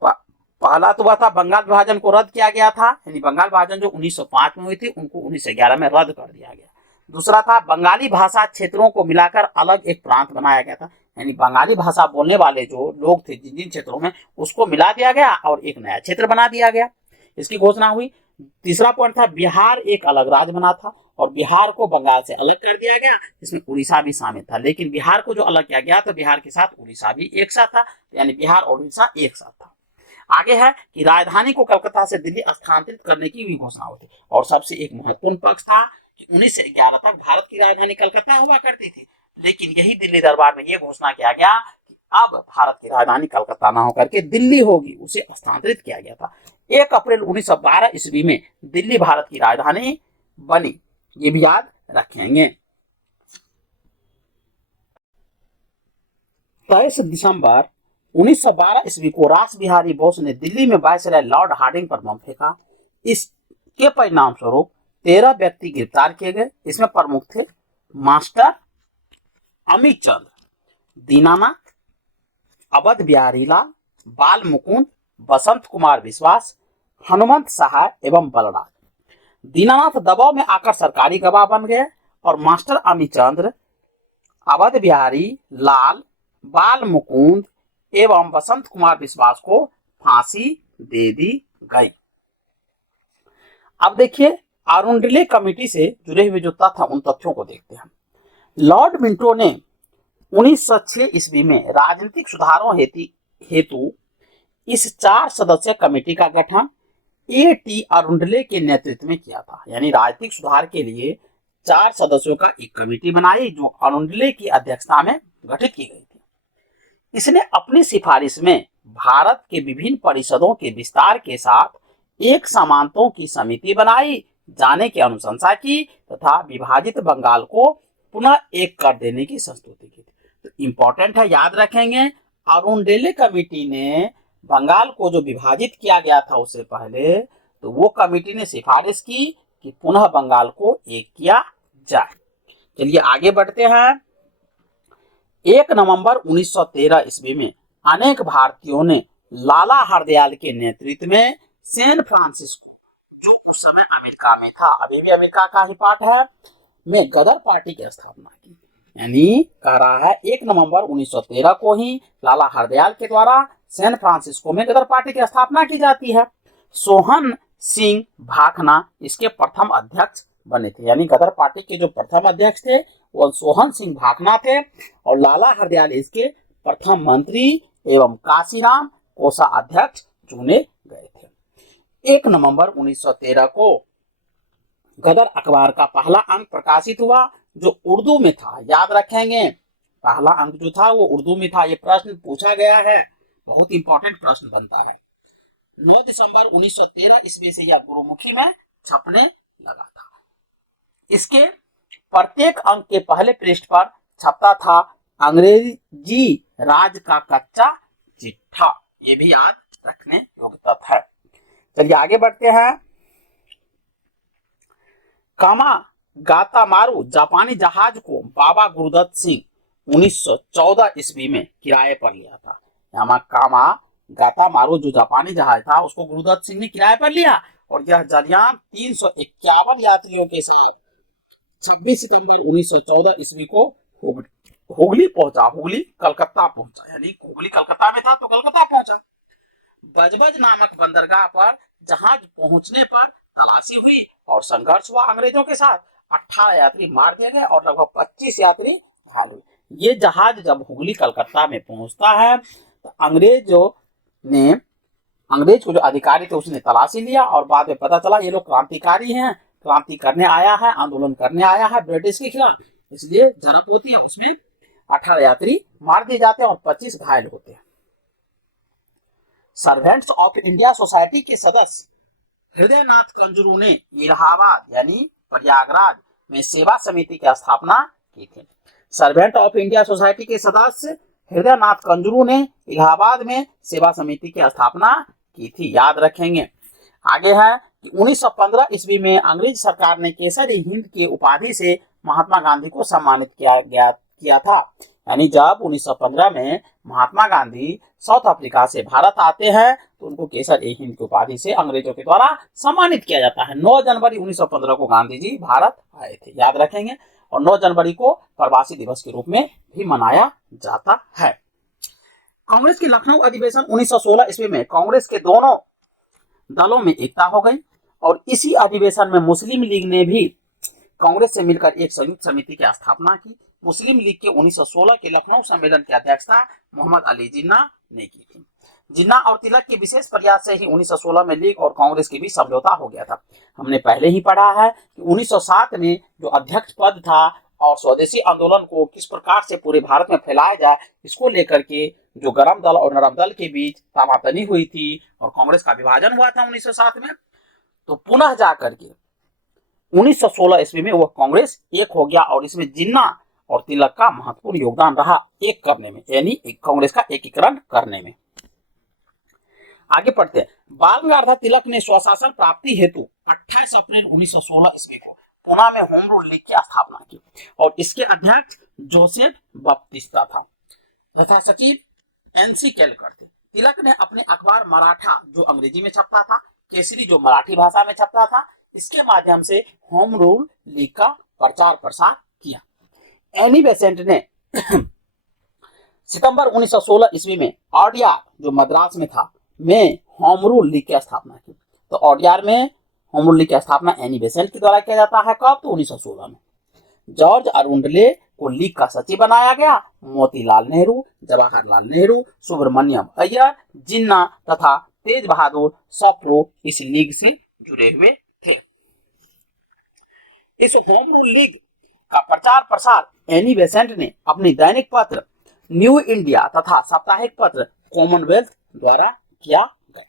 पहला तो हुआ था बंगाल विभाजन को रद्द किया गया था, यानी बंगाल विभाजन जो 1905 में हुई थी उनको 1911 में रद्द कर दिया गया। दूसरा था बंगाली भाषा क्षेत्रों को मिलाकर अलग एक प्रांत बनाया गया था, यानी बंगाली भाषा बोलने वाले जो लोग थे जिन जिन क्षेत्रों में उसको मिला दिया गया और एक नया क्षेत्र बना दिया गया, इसकी घोषणा हुई। तीसरा पॉइंट था बिहार एक अलग राज्य बना था और बिहार को बंगाल से अलग कर दिया गया, जिसमें उड़ीसा भी शामिल था। लेकिन बिहार को जो अलग किया गया तो बिहार के साथ उड़ीसा भी एक साथ था, यानी बिहार और उड़ीसा एक साथ था। आगे है कि राजधानी को कलकत्ता से दिल्ली स्थानांतरित करने की भी घोषणा हुई थी और सबसे एक महत्वपूर्ण पक्ष था कि 1911 तक भारत की राजधानी कलकत्ता हुआ करती थी, लेकिन यही दिल्ली दरबार में यह घोषणा किया गया कि अब भारत की राजधानी कलकत्ता न होकर के दिल्ली होगी, उसे स्थानांतरित किया गया था। 1 अप्रैल 1912 ईस्वी में दिल्ली भारत की राजधानी बनी, ये भी याद रखेंगे। 23 दिसंबर 1912 ईस्वी को रास बिहारी बोस ने दिल्ली में वायसराय लॉर्ड हार्डिंग पर बम फेंका। इसके परिणाम स्वरूप 13 व्यक्ति गिरफ्तार किए गए। इसमें प्रमुख थे मास्टर अमित चंद्र, दीनानाथ, अवध बिहारी लाल, बाल मुकुंद, बसंत कुमार विश्वास, हनुमंत सहाय एवं बलराज। दीनानाथ दबाव में आकर सरकारी गवाह बन गए और मास्टर अमित चंद्र, अवध बिहारी लाल, बाल मुकुंद एवं बसंत कुमार विश्वास को फांसी दे दी गई। अब देखिए अरुणडले कमेटी से जुड़े हुए जो तथ्य उन तथ्यों को देखते हैं। लॉर्ड मिंटो ने 1906 ईस्वी में राजनीतिक सुधारों हेतु इस 4 सदस्यीय कमेटी का गठन A.T. अरुणडले के नेतृत्व में किया था, यानी राजनीतिक सुधार के लिए 4 सदस्यों का एक कमेटी बनाई जो अरुणडले की अध्यक्षता में गठित की गई थी। इसने अपनी सिफारिश में भारत के विभिन्न परिषदों के विस्तार के साथ एक सामंतों की समिति बनाई जाने की अनुशंसा की तथा विभाजित बंगाल को पुनः एक कर देने की संस्तुति की थी। तो इंपॉर्टेंट है, याद रखेंगे। अरुणडले कमेटी ने बंगाल को जो विभाजित किया गया था उससे पहले, तो वो कमेटी ने सिफारिश की कि पुनः बंगाल को एक किया जाए। चलिए आगे बढ़ते हैं। 1 नवंबर 1913 ईस्वी में अनेक भारतीयों ने लाला हरदयाल के नेतृत्व में सैन फ्रांसिस्को, जो उस समय अमेरिका में था, अभी भी अमेरिका का ही पार्ट है, में गदर पार्टी की स्थापना की। यानी कह रहा है 1 नवंबर 1913 को ही लाला हरदयाल के द्वारा सैन फ्रांसिस्को में गदर पार्टी की स्थापना की जाती है। सोहन सिंह भाखना इसके प्रथम अध्यक्ष बने थे। यानी गदर पार्टी के जो प्रथम अध्यक्ष थे वो सोहन सिंह भाखना थे और लाला हरदयाल इसके प्रथम मंत्री एवं काशीराम कोषाध्यक्ष चुने गए थे। 1 नवंबर 1913 को गदर अखबार का पहला अंक प्रकाशित हुआ जो उर्दू में था। याद रखेंगे, पहला अंक जो था वो उर्दू में था। ये प्रश्न पूछा गया है, बहुत इंपॉर्टेंट प्रश्न बनता है। 9 दिसंबर 1913 ईस्वी से यह गुरुमुखी में छपने लगा था। इसके प्रत्येक अंक के पहले पृष्ठ पर छपता था अंग्रेजी राज का कच्चा चिट्ठा। ये भी याद रखने योग्य तथ्य है। चलिए आगे बढ़ते हैं। कामा गाता मारू जापानी जहाज को बाबा गुरुदत्त सिंह 1914 ईस्वी में किराए पर लिया था। कामा गाता मारू जो जापानी जहाज था उसको गुरुदत्त सिंह ने किराए पर लिया और यह जलयान 351 यात्रियों के साथ 26 सितंबर 1914 ईस्वी को हुगली पहुंचा। हुगली कलकत्ता पहुंचा, यानी हुगली कलकत्ता में था तो कलकत्ता पहुंचा। बजबज नामक बंदरगाह पर जहाज पहुंचने पर तलाशी हुई और संघर्ष हुआ अंग्रेजों के साथ। 18 यात्री मार दिए गए और लगभग 25 यात्री घायल हुए। ये जहाज जब हुगली कलकत्ता में पहुंचता है तो अंग्रेज को जो अधिकारी थे उसने तलाशी लिया और बाद में पता चला ये लोग क्रांतिकारी हैं, क्रांति करने आया है, आंदोलन करने आया है ब्रिटिश के खिलाफ, इसलिए झड़प होती है। उसमें 18 यात्री मार दिए जाते हैं और 25 घायल होते हैं। सर्वेंट्स ऑफ इंडिया सोसाइटी के सदस्य हृदयनाथ कंजरू ने इलाहाबाद यानी प्रयागराज में सेवा समिति की स्थापना की थी। सर्वेंट ऑफ इंडिया सोसाइटी के सदस्य हृदयनाथ कंजरू ने इलाहाबाद में सेवा समिति की स्थापना की थी। याद रखेंगे। आगे है कि 1915 ईस्वी में अंग्रेज सरकार ने केसरी हिंद की उपाधि से महात्मा गांधी को सम्मानित किया था। यानी जब 1915 में महात्मा गांधी साउथ अफ्रीका से भारत आते हैं तो उनको केसर ए हिंद की उपाधि से अंग्रेजों के द्वारा सम्मानित किया जाता है। 9 जनवरी 1915 को गांधी जी भारत आए थे, याद रखेंगे। और 9 जनवरी को प्रवासी दिवस के रूप में भी मनाया जाता है। कांग्रेस के लखनऊ अधिवेशन 1916 ईस्वी में कांग्रेस के दोनों दलों में एकता हो गई और इसी अधिवेशन में मुस्लिम लीग ने भी कांग्रेस से मिलकर एक संयुक्त समिति की स्थापना की। मुस्लिम लीग के 1916 के लखनऊ सम्मेलन की अध्यक्षता मोहम्मद अली जिन्ना ने की थी। जिन्ना और तिलक के विशेष प्रयास से ही 1916 में लीग और कांग्रेस के बीच समझौता हो गया था। हमने पहले ही पढ़ा है कि 1907 में जो अध्यक्ष पद था और स्वदेशी आंदोलन को किस प्रकार से पूरे भारत में फैलाया जाए, इसको लेकर के जो गरम दल और नरम दल के बीच तामातनी हुई थी और कांग्रेस का विभाजन हुआ था 1907 में, तो पुनः जाकर के 1916 ईस्वी में वह कांग्रेस एक हो गया और इसमें जिन्ना और तिलक का महत्वपूर्ण योगदान रहा एक करने में, यानी कांग्रेस का एकीकरण करने में। आगे पढ़ते हैं। बाल गंगाधर तिलक ने स्वशासन प्राप्ति हेतु 28 अप्रैल 1916 ईस्वी को पुणे में होम रूल लीग की स्थापना की और इसके अध्यक्ष जोसेफ बप्तिस्ता था तथा सचिव एनसी केलकर थे। तिलक ने अपने अखबार मराठा जो अंग्रेजी में छपता था, केसरी जो मराठी भाषा में छपता था, इसके माध्यम से होम रूल लीग का प्रचार प्रसार किया। एनी बेसेंट ने सितंबर 1916 ईस्वी में ऑडियार जो मद्रास में था में होम रूल लीग की स्थापना की। तो ऑडियार में होम रूल लीग की स्थापना एनी बेसेंट के द्वारा किया जाता है। कब? तो 1916 में। जॉर्ज अरुंडले को लीग का सचिव बनाया गया। मोतीलाल नेहरू, जवाहरलाल नेहरू, सुब्रमण्यम अय्यर, जिन्ना तथा तेज बहादुर सप्रू इस लीग से जुड़े हुए थे। इस होम रूल लीग का प्रचार प्रसार एनी बेसेंट ने अपनी दैनिक पत्र न्यू इंडिया तथा साप्ताहिक पत्र कॉमनवेल्थ द्वारा किया गया।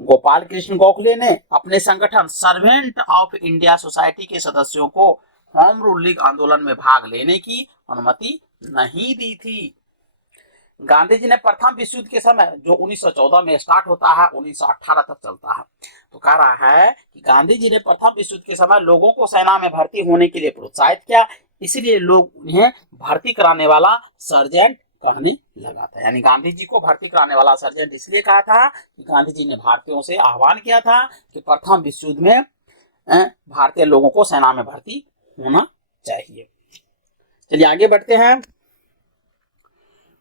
गोपाल कृष्ण गोखले ने अपने संगठन सर्वेंट ऑफ इंडिया सोसाइटी के सदस्यों को होम रूल लीग आंदोलन में भाग लेने की अनुमति नहीं दी थी। गांधी जी ने प्रथम विश्व युद्ध के समय जो 1914 में स्टार्ट होता है 1918 तक चलता है, तो कह रहा है कि गांधी जी ने प्रथम विश्व युद्ध के समय लोगों को सेना में भर्ती होने के लिए प्रोत्साहित किया। इसलिए लोग उन्हें भर्ती कराने वाला सर्जेंट कहने लगा था। यानी गांधी जी को भर्ती कराने वाला सर्जेंट इसलिए कहा था कि गांधी जी ने भारतीयों से आह्वान किया था कि प्रथम विश्व युद्ध में भारतीय लोगों को सेना में भर्ती होना चाहिए। चलिए आगे बढ़ते हैं।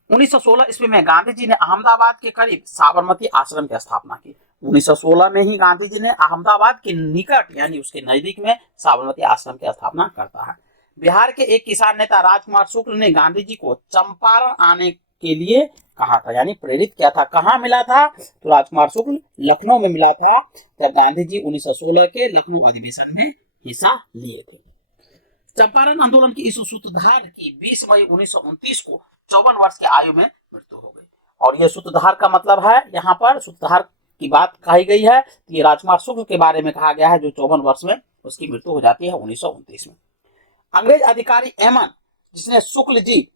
1916 ईस्वी में गांधी जी ने अहमदाबाद के करीब साबरमती आश्रम की स्थापना की। 1916 में ही गांधी जी ने अहमदाबाद के निकट यानी उसके नजदीक में साबरमती आश्रम की स्थापना करता है। बिहार के एक किसान नेता राजकुमार शुक्ल ने गांधी जी को चंपारण आने के लिए कहा था, यानी प्रेरित किया था। कहाँ मिला था? तो राजकुमार शुक्ल लखनऊ में मिला था, जब गांधी जी 1916 के लखनऊ अधिवेशन में हिस्सा लिए थे। चंपारण आंदोलन की इस सूत्रधार की 20 मई 1929 को 54 वर्ष की आयु में मृत्यु हो गई। और यह सूत्रधार का मतलब है, यहाँ पर सूत्रधार की बात कही गई है, तो ये राजकुमार शुक्ल के बारे में कहा गया है, जो 54 वर्ष में उसकी मृत्यु हो जाती है 1929 में। अंग्रेज अधिकारी एमन, जिसने शुक्ल जी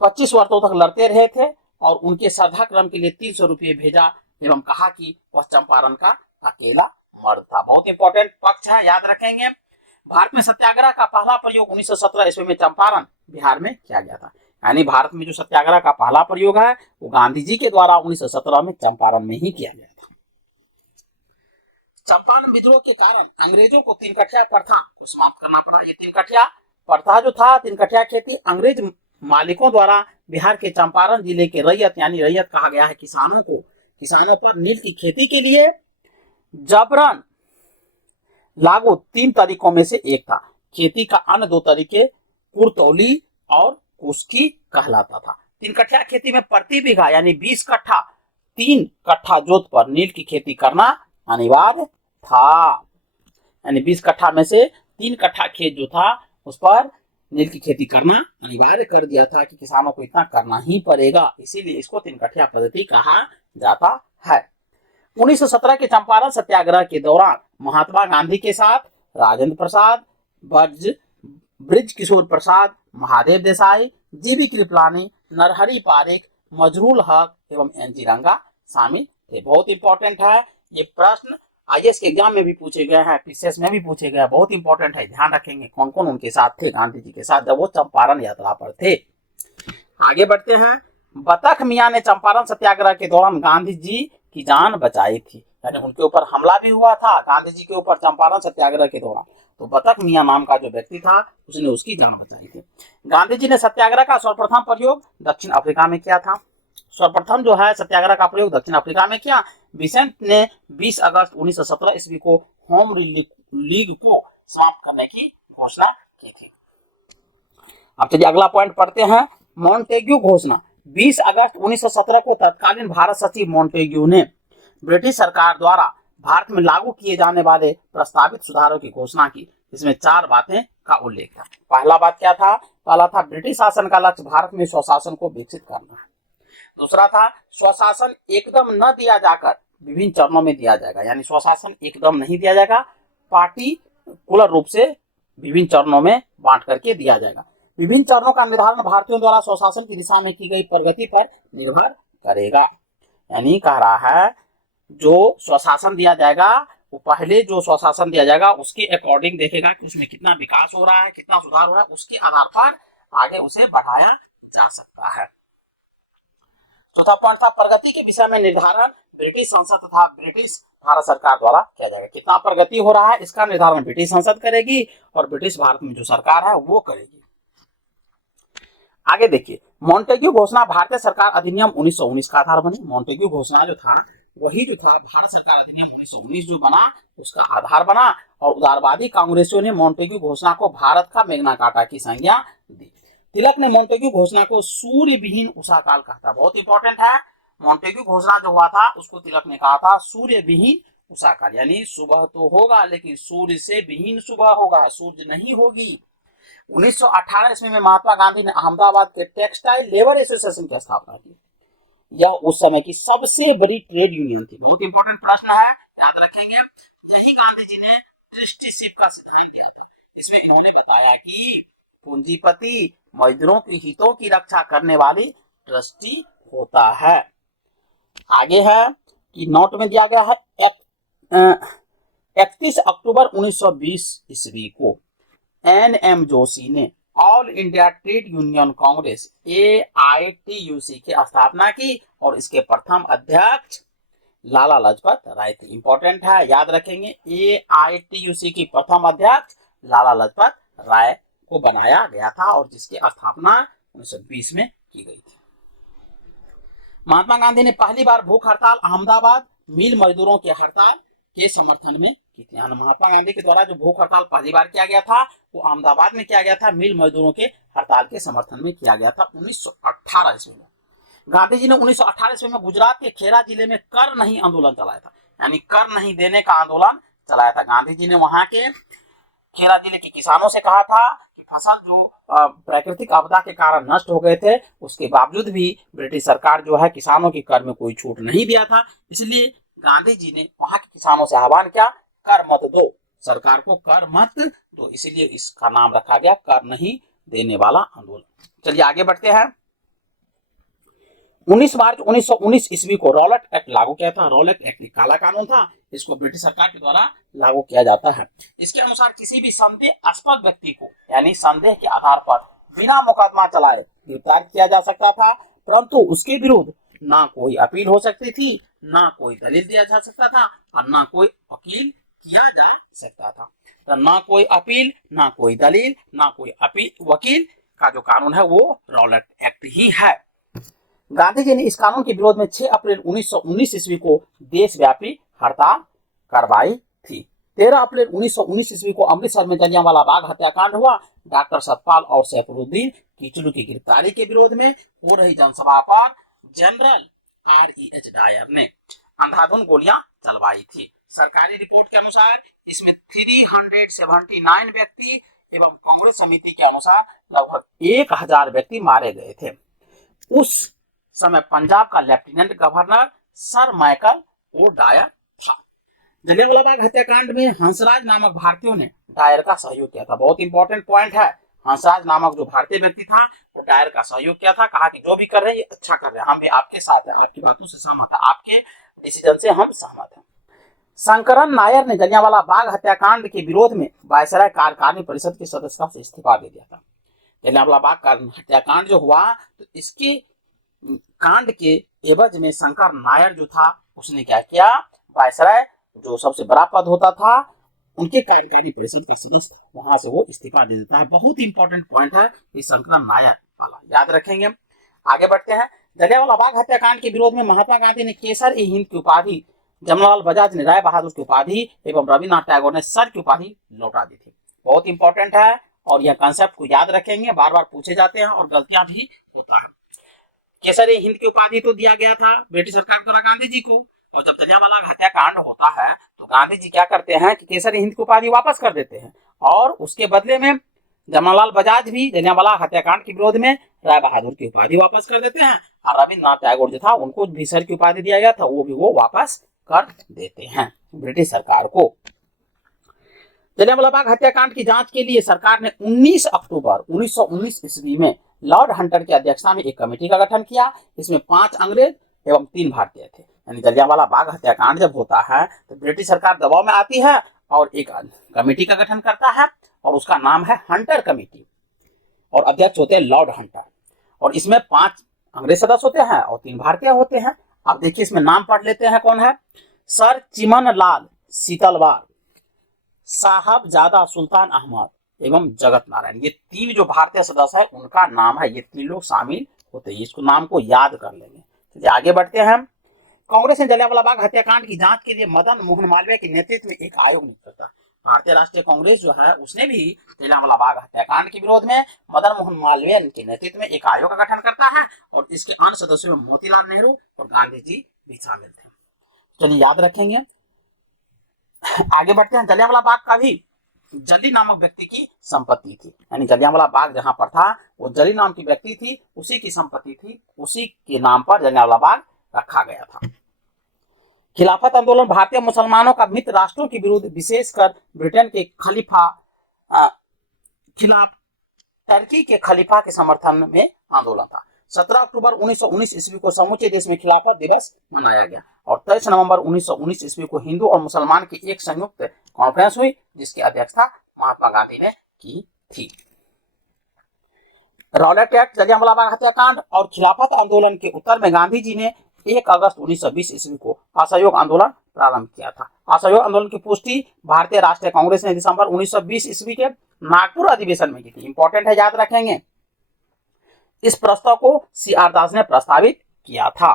25 वर्षों तक लड़ते रहे थे और उनके श्रद्धा क्रम के लिए 300 रुपये भेजा एवं कहा कि वह चंपारण का अकेला मर्द था। बहुत इंपॉर्टेंट पक्ष है, याद रखेंगे। भारत में सत्याग्रह का पहला प्रयोग 1917 ईस्वी में चंपारण बिहार में किया गया था। यानी भारत में जो सत्याग्रह का पहला प्रयोग है वो गांधी जी के द्वारा 1917 में चंपारण में ही किया गया था। चंपारण विद्रोह के कारण अंग्रेजों को तीनकठिया प्रथा को समाप्त करना पड़ा। ये तीनकठिया प्रथा जो था, तीनकठिया खेती अंग्रेज मालिकों द्वारा बिहार के चंपारण जिले के रैयत, यानी रैयत कहा गया है किसानों पर नील की खेती के लिए जबरन लागू 3 तरीकों में से एक था। खेती का अन्य 2 तरीके कुरतौली और कुस्की कहलाता था। 3 कट्ठा खेती में प्रति बीघा यानी 20 कट्ठा 3 कट्ठा जोत पर नील की खेती करना अनिवार्य था। यानी 20 कट्ठा में से 3 कट्ठा खेत जो था उस पर नील की खेती करना अनिवार्य कर दिया था कि किसानों को इतना करना ही पड़ेगा, इसीलिए इसको 3 कट्ठा पद्धति कहा जाता है। 1917 के चंपारण सत्याग्रह के दौरान महात्मा गांधी के साथ राजेंद्र प्रसाद, ब्रिज किशोर प्रसाद, महादेव देसाई, जीबी कृपलानी, नरहरि पारिक, मजरूल हक एवं एनजी रंगा शामिल थे। बहुत इंपॉर्टेंट है ये प्रश्न, आईएएस के एग्जाम में भी पूछे गए हैं, पीसीएस में भी पूछे गए हैं। बहुत इंपॉर्टेंट है, ध्यान रखेंगे कौन कौन उनके साथ थे गांधी जी के साथ जब वो चंपारण यात्रा पर थे। आगे बढ़ते हैं। बतख मियां ने चंपारण सत्याग्रह के दौरान गांधी जी की जान बचाई थी। यानी उनके ऊपर हमला भी हुआ था गांधी जी के ऊपर चंपारण सत्याग्रह के दौरान, तो बतख मियां नाम का जो व्यक्ति था उसने उसकी जान बचाई थी। गांधी जी ने सत्याग्रह का सर्वप्रथम प्रयोग दक्षिण अफ्रीका में किया था। सर्वप्रथम जो है सत्याग्रह का प्रयोग दक्षिण अफ्रीका में किया। बिसेंट ने 20 अगस्त 1917 ईस्वी को होम लीग को समाप्त करने की घोषणा की थी। अब चलिए अगला पॉइंट पढ़ते हैं। मॉन्टेग्यू घोषणा। 20 अगस्त 1917 को तत्कालीन भारत सचिव मॉन्टेग्यू ने ब्रिटिश सरकार द्वारा भारत में लागू किए जाने वाले प्रस्तावित सुधारों की घोषणा की। इसमें 4 बातें का उल्लेख था। पहला बात क्या था? पहला था ब्रिटिश शासन का लक्ष्य भारत में स्वशासन को विकसित करना है। दूसरा था स्वशासन एकदम न दिया जाकर विभिन्न चरणों में दिया जाएगा, यानी स्वशासन एकदम नहीं दिया जाएगा, पार्टिकुलर रूप से विभिन्न चरणों में बांट करके दिया जाएगा। विभिन्न चरणों का निर्धारण भारतीयों द्वारा स्वशासन की दिशा में की गई प्रगति पर निर्भर करेगा। यानी कह रहा है जो स्वशासन दिया जाएगा वो पहले जो स्वशासन दिया जाएगा उसके अकॉर्डिंग देखेगा कि उसमें कितना विकास हो रहा है, कितना सुधार हो रहा है, उसके आधार पर आगे उसे बढ़ाया जा सकता है। चौथा पॉइंट था प्रगति के विषय में निर्धारण ब्रिटिश संसद तथा ब्रिटिश भारत सरकार द्वारा किया जाएगा। कितना प्रगति हो रहा है इसका निर्धारण ब्रिटिश संसद करेगी और ब्रिटिश भारत में जो सरकार है वो करेगी। आगे देखिए, मॉन्टेग्यू घोषणा भारतीय सरकार अधिनियम 1919 का आधार बनी। मॉन्टेग्यू घोषणा जो था वही जो था भारत सरकार अधिनियम 1919 जो बना उसका आधार बना, और उदारवादी कांग्रेसियों ने मॉन्टेग्यू घोषणा को भारत का मैग्ना कार्टा की संज्ञा दी। तिलक ने मॉन्टेग्यू घोषणा को सूर्य विहीन उषा काल कहा था। बहुत इंपॉर्टेंट है, मॉन्टेग्यू घोषणा जो हुआ था उसको तिलक ने कहा था सूर्य विहीन उषा काल, यानी सुबह तो होगा लेकिन सूर्य से विहीन सुबह होगा, सूर्य नहीं होगी। 1918 ईस्वी में महात्मा गांधी ने अहमदाबाद के टेक्सटाइल लेबर एसोसिएशन की स्थापना की। यह उस समय की सबसे बड़ी ट्रेड यूनियन थी। बहुत इंपॉर्टेंट प्रश्न है, याद रखेंगे। यही गांधी जी ने ट्रस्टीशिप का सिद्धांत दिया था। इसमें इन्होंने बताया कि पूंजीपति मजदूरों के हितों की रक्षा करने वाली ट्रस्टी होता है। आगे है कि नोट में दिया गया है 31 अक्टूबर 1920 ईस्वी को एन एम जोशी ने all India trade union Congress AITUC की स्थापना की और इसके प्रथम अध्यक्ष लाला लाजपत राय थे। इंपॉर्टेंट है, याद रखेंगे। AITUC की प्रथम अध्यक्ष लाला लाजपत राय को बनाया गया था और जिसकी स्थापना 1920 में की गई थी। महात्मा गांधी ने पहली बार भूख हड़ताल अहमदाबाद मिल मजदूरों के हड़ताल के समर्थन में की थी। महात्मा गांधी के द्वारा जो भूख हड़ताल पहली बार किया गया था वो अहमदाबाद में किया गया था, मिल मजदूरों के हड़ताल के समर्थन में किया गया था 1918 ईस्वी में। गांधी जी ने 1918 ईस्वी में गुजरात के खेड़ा जिले में कर नहीं आंदोलन चलाया था, यानी कर नहीं देने का आंदोलन चलाया था। गांधी जी ने वहां के खेड़ा जिले के किसानों से कहा था कि फसल जो प्राकृतिक आपदा के कारण नष्ट हो गए थे, उसके बावजूद भी ब्रिटिश सरकार जो है किसानों की कर में कोई छूट नहीं दिया था। इसलिए गांधी जी ने वहां के किसानों से आह्वान किया, कर मत दो, सरकार को कर मत दो। इसीलिए इसका नाम रखा गया कर नहीं देने वाला आंदोलन। चलिए आगे बढ़ते हैं। 19 मार्च 1919 ईस्वी को रॉलेट एक्ट लागू किया था। रॉलेट एक्ट एक काला कानून था, इसको ब्रिटिश सरकार के द्वारा लागू किया जाता है। इसके अनुसार किसी भी संदेहास्पद व्यक्ति को यानी संदेह के आधार पर बिना मुकदमा चलाए गिरफ्तार किया जा सकता था, परंतु उसके विरुद्ध ना कोई अपील हो सकती थी, ना कोई दलील दिया जा सकता था और ना कोई वकील किया जा सकता था। तो ना कोई अपील, ना कोई दलील, ना कोई वकील का जो कानून है वो रॉलेट एक्ट ही है। गांधी जी ने इस कानून के विरोध में 6 अप्रैल 1919 ईस्वी को देशव्यापी हड़ताल करवाई थी। 13 अप्रैल 1919 ईस्वी को अमृतसर में जलियांवाला बाग हत्याकांड हुआ। डॉक्टर सतपाल और सैफुद्दीन किचलू की गिरफ्तारी के विरोध में हो रही जनसभा पर जनरल REH डायर ने अंधाधुंध गोलियां चलवाई थी। सरकारी रिपोर्ट के अनुसार इसमें 379 व्यक्ति एवं कांग्रेस समिति के अनुसार लगभग 1000 व्यक्ति मारे गए थे। उस समय पंजाब का lieutenant governor sir Michael O'Dwyer था। जलियांवाला बाग हत्याकांड में हंसराज नामक भारतीयों ने डायर का सहयोग किया था। बहुत इंपॉर्टेंट पॉइंट है, हंसराज नामक जो भारतीय व्यक्ति था वो डायर का सहयोग किया था। कहा कि जो भी कर रहे हैं ये अच्छा कर रहे हैं, हम भी आपके साथ हैं, आपकी बातों से सहमत है, आपके डिसीजन से हम सहमत हैं। शंकरन नायर ने जलियांवाला बाग हत्याकांड के विरोध में वायसराय कार्यकारिणी परिषद की सदस्यता से इस्तीफा दे दिया था। जलियांवाला बाग का हत्याकांड जो हुआ तो इसके कांड के एवज में शंकर नायर जो था उसने क्या किया, वायसराय जो सबसे बड़ा पद होता था उनके कार्यकारी परिषद का सदस्य वहां से वो इस्तीफा दे देता है। बहुत इंपॉर्टेंट पॉइंट है ये शंकर नायर वाला, याद रखेंगे। आगे बढ़ते हैं। जलियांवाला बाग हत्याकांड के विरोध में महात्मा गांधी ने केसर-ए-हिंद की उपाधि, जमनालाल बजाज ने राय बहादुर की उपाधि एवं रविन्द्रनाथ टैगोर ने सर की उपाधि लौटा दी थी। बहुत इंपॉर्टेंट है और यह कंसेप्ट को याद रखेंगे, बार बार पूछे जाते हैं और गलतियां भी होता है। केसर-ए-हिंद की उपाधि तो दिया गया था ब्रिटिश सरकार द्वारा गांधी जी को, और जब जलियांवाला हत्याकांड होता है तो गांधी जी क्या करते हैं कि केसर-ए-हिंद की उपाधि वापस कर देते हैं और उसके बदले में जमनालाल बजाज भी जलियांवाला हत्याकांड के विरोध में राय बहादुर की उपाधि वापस कर देते हैं और रविन्द्रनाथ टैगोर जो था उनको भी सर की उपाधि दिया गया था वो भी वो वापस कर देते हैं ब्रिटिश सरकार को। जलियांवाला बाग हत्याकांड की जांच के लिए सरकार ने 19 अक्टूबर 1919 ईस्वी में लॉर्ड हंटर की अध्यक्षता में एक कमेटी का गठन किया। इसमें 5 अंग्रेज एवं 3 भारतीय थे। यानी जलियांवाला बाग हत्याकांड जब होता है तो ब्रिटिश सरकार दबाव में आती है और एक कमेटी का गठन करता है और उसका नाम है हंटर कमेटी और अध्यक्ष होते हैं लॉर्ड हंटर, और इसमें 5 अंग्रेज सदस्य होते हैं और 3 भारतीय होते हैं। अब देखिए इसमें नाम पढ़ लेते हैं कौन है। सर चिमन लाल सीतलवार, साहबजादा सुल्तान अहमद एवं जगत नारायण, ये 3 जो भारतीय सदस्य है उनका नाम है। ये 3 लोग शामिल होते हैं, इसको नाम को याद कर लेंगे। तो आगे बढ़ते हैं। कांग्रेस ने जलियांवाला बाग हत्याकांड की जांच के लिए मदन मोहन मालवीय के नेतृत्व में एक आयोग नियुक्त करता। भारतीय राष्ट्रीय कांग्रेस जो है उसने भी जलियांवाला बाग हत्याकांड के विरोध में मदन मोहन मालवीय के नेतृत्व में एक आयोग का गठन करता है और इसके अन्य सदस्यों में मोतीलाल नेहरू और गांधी जी भी शामिल थे। चलिए याद रखेंगे। आगे बढ़ते हैं। जलियांवाला बाग का भी जली नामक व्यक्ति की संपत्ति थी, यानी जलियांवाला बाग जहां पर था वो जली नाम की व्यक्ति थी, उसी की संपत्ति थी, उसी के नाम पर जलियांवाला बाग रखा गया था। खिलाफत आंदोलन भारतीय मुसलमानों का मित्र राष्ट्रों के विरुद्ध, विशेषकर ब्रिटेन के खलीफा खिलाफ टर्की के खलीफा के समर्थन में आंदोलन था। 17 अक्टूबर 1919 ईस्वी को समूचे देश में खिलाफत दिवस मनाया गया और 23 नवंबर 1919 ईस्वी को हिंदू और मुसलमान की एक संयुक्त कॉन्फ्रेंस हुई जिसकी अध्यक्षता महात्मा गांधी ने की थी। रॉलेट एक्ट, जलियांवाला बाग हत्याकांड और खिलाफत आंदोलन के उत्तर में गांधी जी ने 1 अगस्त 1920 ईस्वी को असहयोग आंदोलन प्रारंभ किया था। असहयोग आंदोलन की पुष्टि भारतीय राष्ट्रीय कांग्रेस ने दिसंबर 1920 ईस्वी के नागपुर अधिवेशन में की थी। इंपॉर्टेंट है, याद रखेंगे। इस प्रस्ताव को सी.आर. दास ने प्रस्तावित किया था।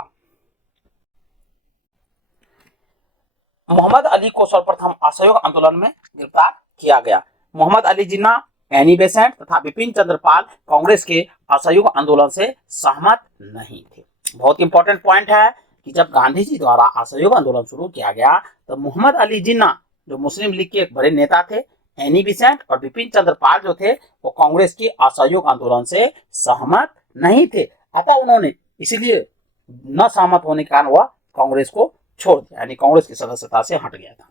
मोहम्मद अली को सर्वप्रथम असहयोग आंदोलन में गिरफ्तार किया गया। मोहम्मद अली जिन्ना, एनी बेसेंट तथा बिपिन चंद्र पाल कांग्रेस के असहयोग आंदोलन से सहमत नहीं थे। बहुत इंपॉर्टेंट पॉइंट है कि जब गांधी जी द्वारा असहयोग आंदोलन शुरू किया गया तो मोहम्मद अली जिन्ना जो मुस्लिम लीग के एक बड़े नेता थे, एनी बेसेंट और बिपिन चंद्र पाल जो थे वो कांग्रेस के असहयोग आंदोलन से सहमत नहीं थे। अतः उन्होंने इसलिए न सहमत होने के कारण वह कांग्रेस को छोड़ दिया, यानी कांग्रेस की सदस्यता से हट गया था।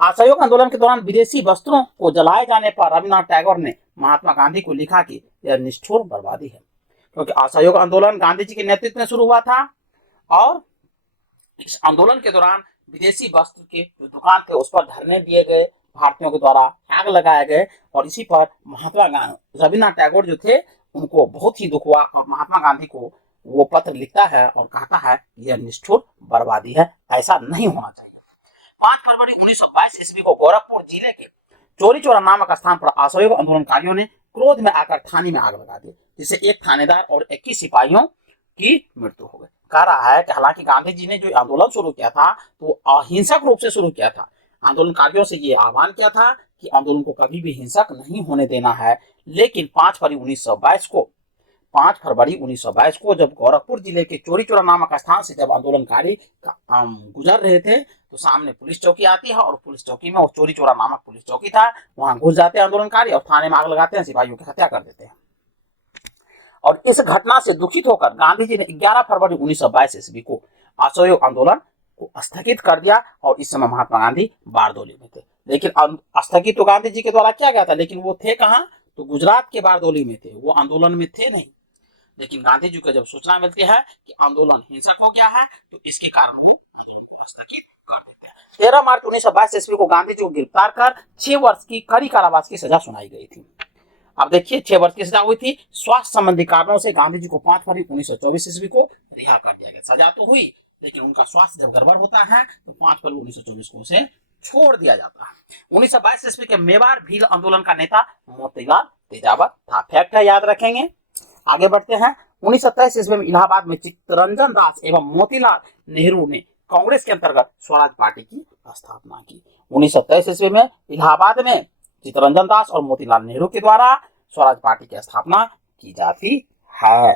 असहयोग आंदोलन के दौरान विदेशी वस्त्रों को जलाए जाने पर रविन्द्रनाथ टैगोर ने महात्मा गांधी को लिखा कि यह निष्ठुर बर्बादी है, क्योंकि असहयोग आंदोलन गांधी जी के नेतृत्व में शुरू हुआ था और इस आंदोलन के दौरान विदेशी वस्त्र के जो दुकान थे उस पर धरने दिए गए, भारतीयों के द्वारा आग लगाए गए और इसी पर महात्मा गांधी रविन्द्रनाथ टैगोर जो थे उनको बहुत ही दुख हुआ और महात्मा गांधी को वो पत्र लिखता है और कहता है यह निष्ठुर बर्बादी है, ऐसा नहीं होना चाहिए। 5 फरवरी 1922 ईस्वी को गोरखपुर जिले के चोरी चौरा नामक स्थान पर असहयोग आंदोलनकारियों ने क्रोध में आकर थाने में आग लगा दी, जिससे एक थानेदार और 21 सिपाहियों की मृत्यु हो गई। कह रहा है कि हालांकि गांधी जी ने जो आंदोलन शुरू किया था तो अहिंसक रूप से शुरू किया था। आंदोलनकारियों से ये आह्वान किया था कि आंदोलन को कभी भी हिंसक नहीं होने देना है, लेकिन 5 फरवरी 1922 को जब गोरखपुर जिले के चोरी चौरा नामक स्थान से जब आंदोलनकारी गुजर रहे थे तो सामने पुलिस चौकी आती है और पुलिस चौकी में वो चोरी चौरा नामक पुलिस चौकी था, वहां घुस जाते हैं आंदोलनकारी और थाने में आग लगाते हैं, सिपाहियों की हत्या कर देते हैं। और इस घटना से दुखित होकर गांधी जी ने 11 फरवरी 1922 ईस्वी को असहयोग आंदोलन को स्थगित कर दिया और इस समय महात्मा गांधी बारदोली में थे। लेकिन स्थगित तो गांधी जी के द्वारा किया गया था, लेकिन वो थे कहाँ, तो गुजरात के बारदोली में थे, वो आंदोलन में थे नहीं। लेकिन गांधी जी को जब सूचना मिलती है कि आंदोलन हिंसक हो गया है तो इसके कारण हम आंदोलन स्थगित कर देते हैं। 13 मार्च 1922 ईस्वी को गांधी जी को गिरफ्तार कर 6 वर्ष की कड़ी कारावास की सजा सुनाई गई थी। अब देखिए 6 वर्ष की सजा हुई थी। स्वास्थ्य संबंधी कारणों से गांधी जी को 5 फरवरी 1924 ईस्वी को रिहा कर दिया गया। सजा तो हुई लेकिन उनका स्वास्थ्य जब गड़बड़ होता है तो 5 फरवरी 1924 को उसे छोड़ दिया जाता है। 1922 ईस्वी के मेवाड़ भील आंदोलन का नेता मोतीलाल तेजावत था। फैक्ट है, याद रखेंगे। आगे बढ़ते हैं। 1927 ईस्वी में इलाहाबाद में चित्तरंजन दास एवं मोतीलाल नेहरू ने कांग्रेस के अंतर्गत स्वराज पार्टी की स्थापना की। 1927 ईस्वी में इलाहाबाद में चित्तरंजन दास और मोतीलाल नेहरू के द्वारा स्वराज पार्टी की स्थापना की जाती है।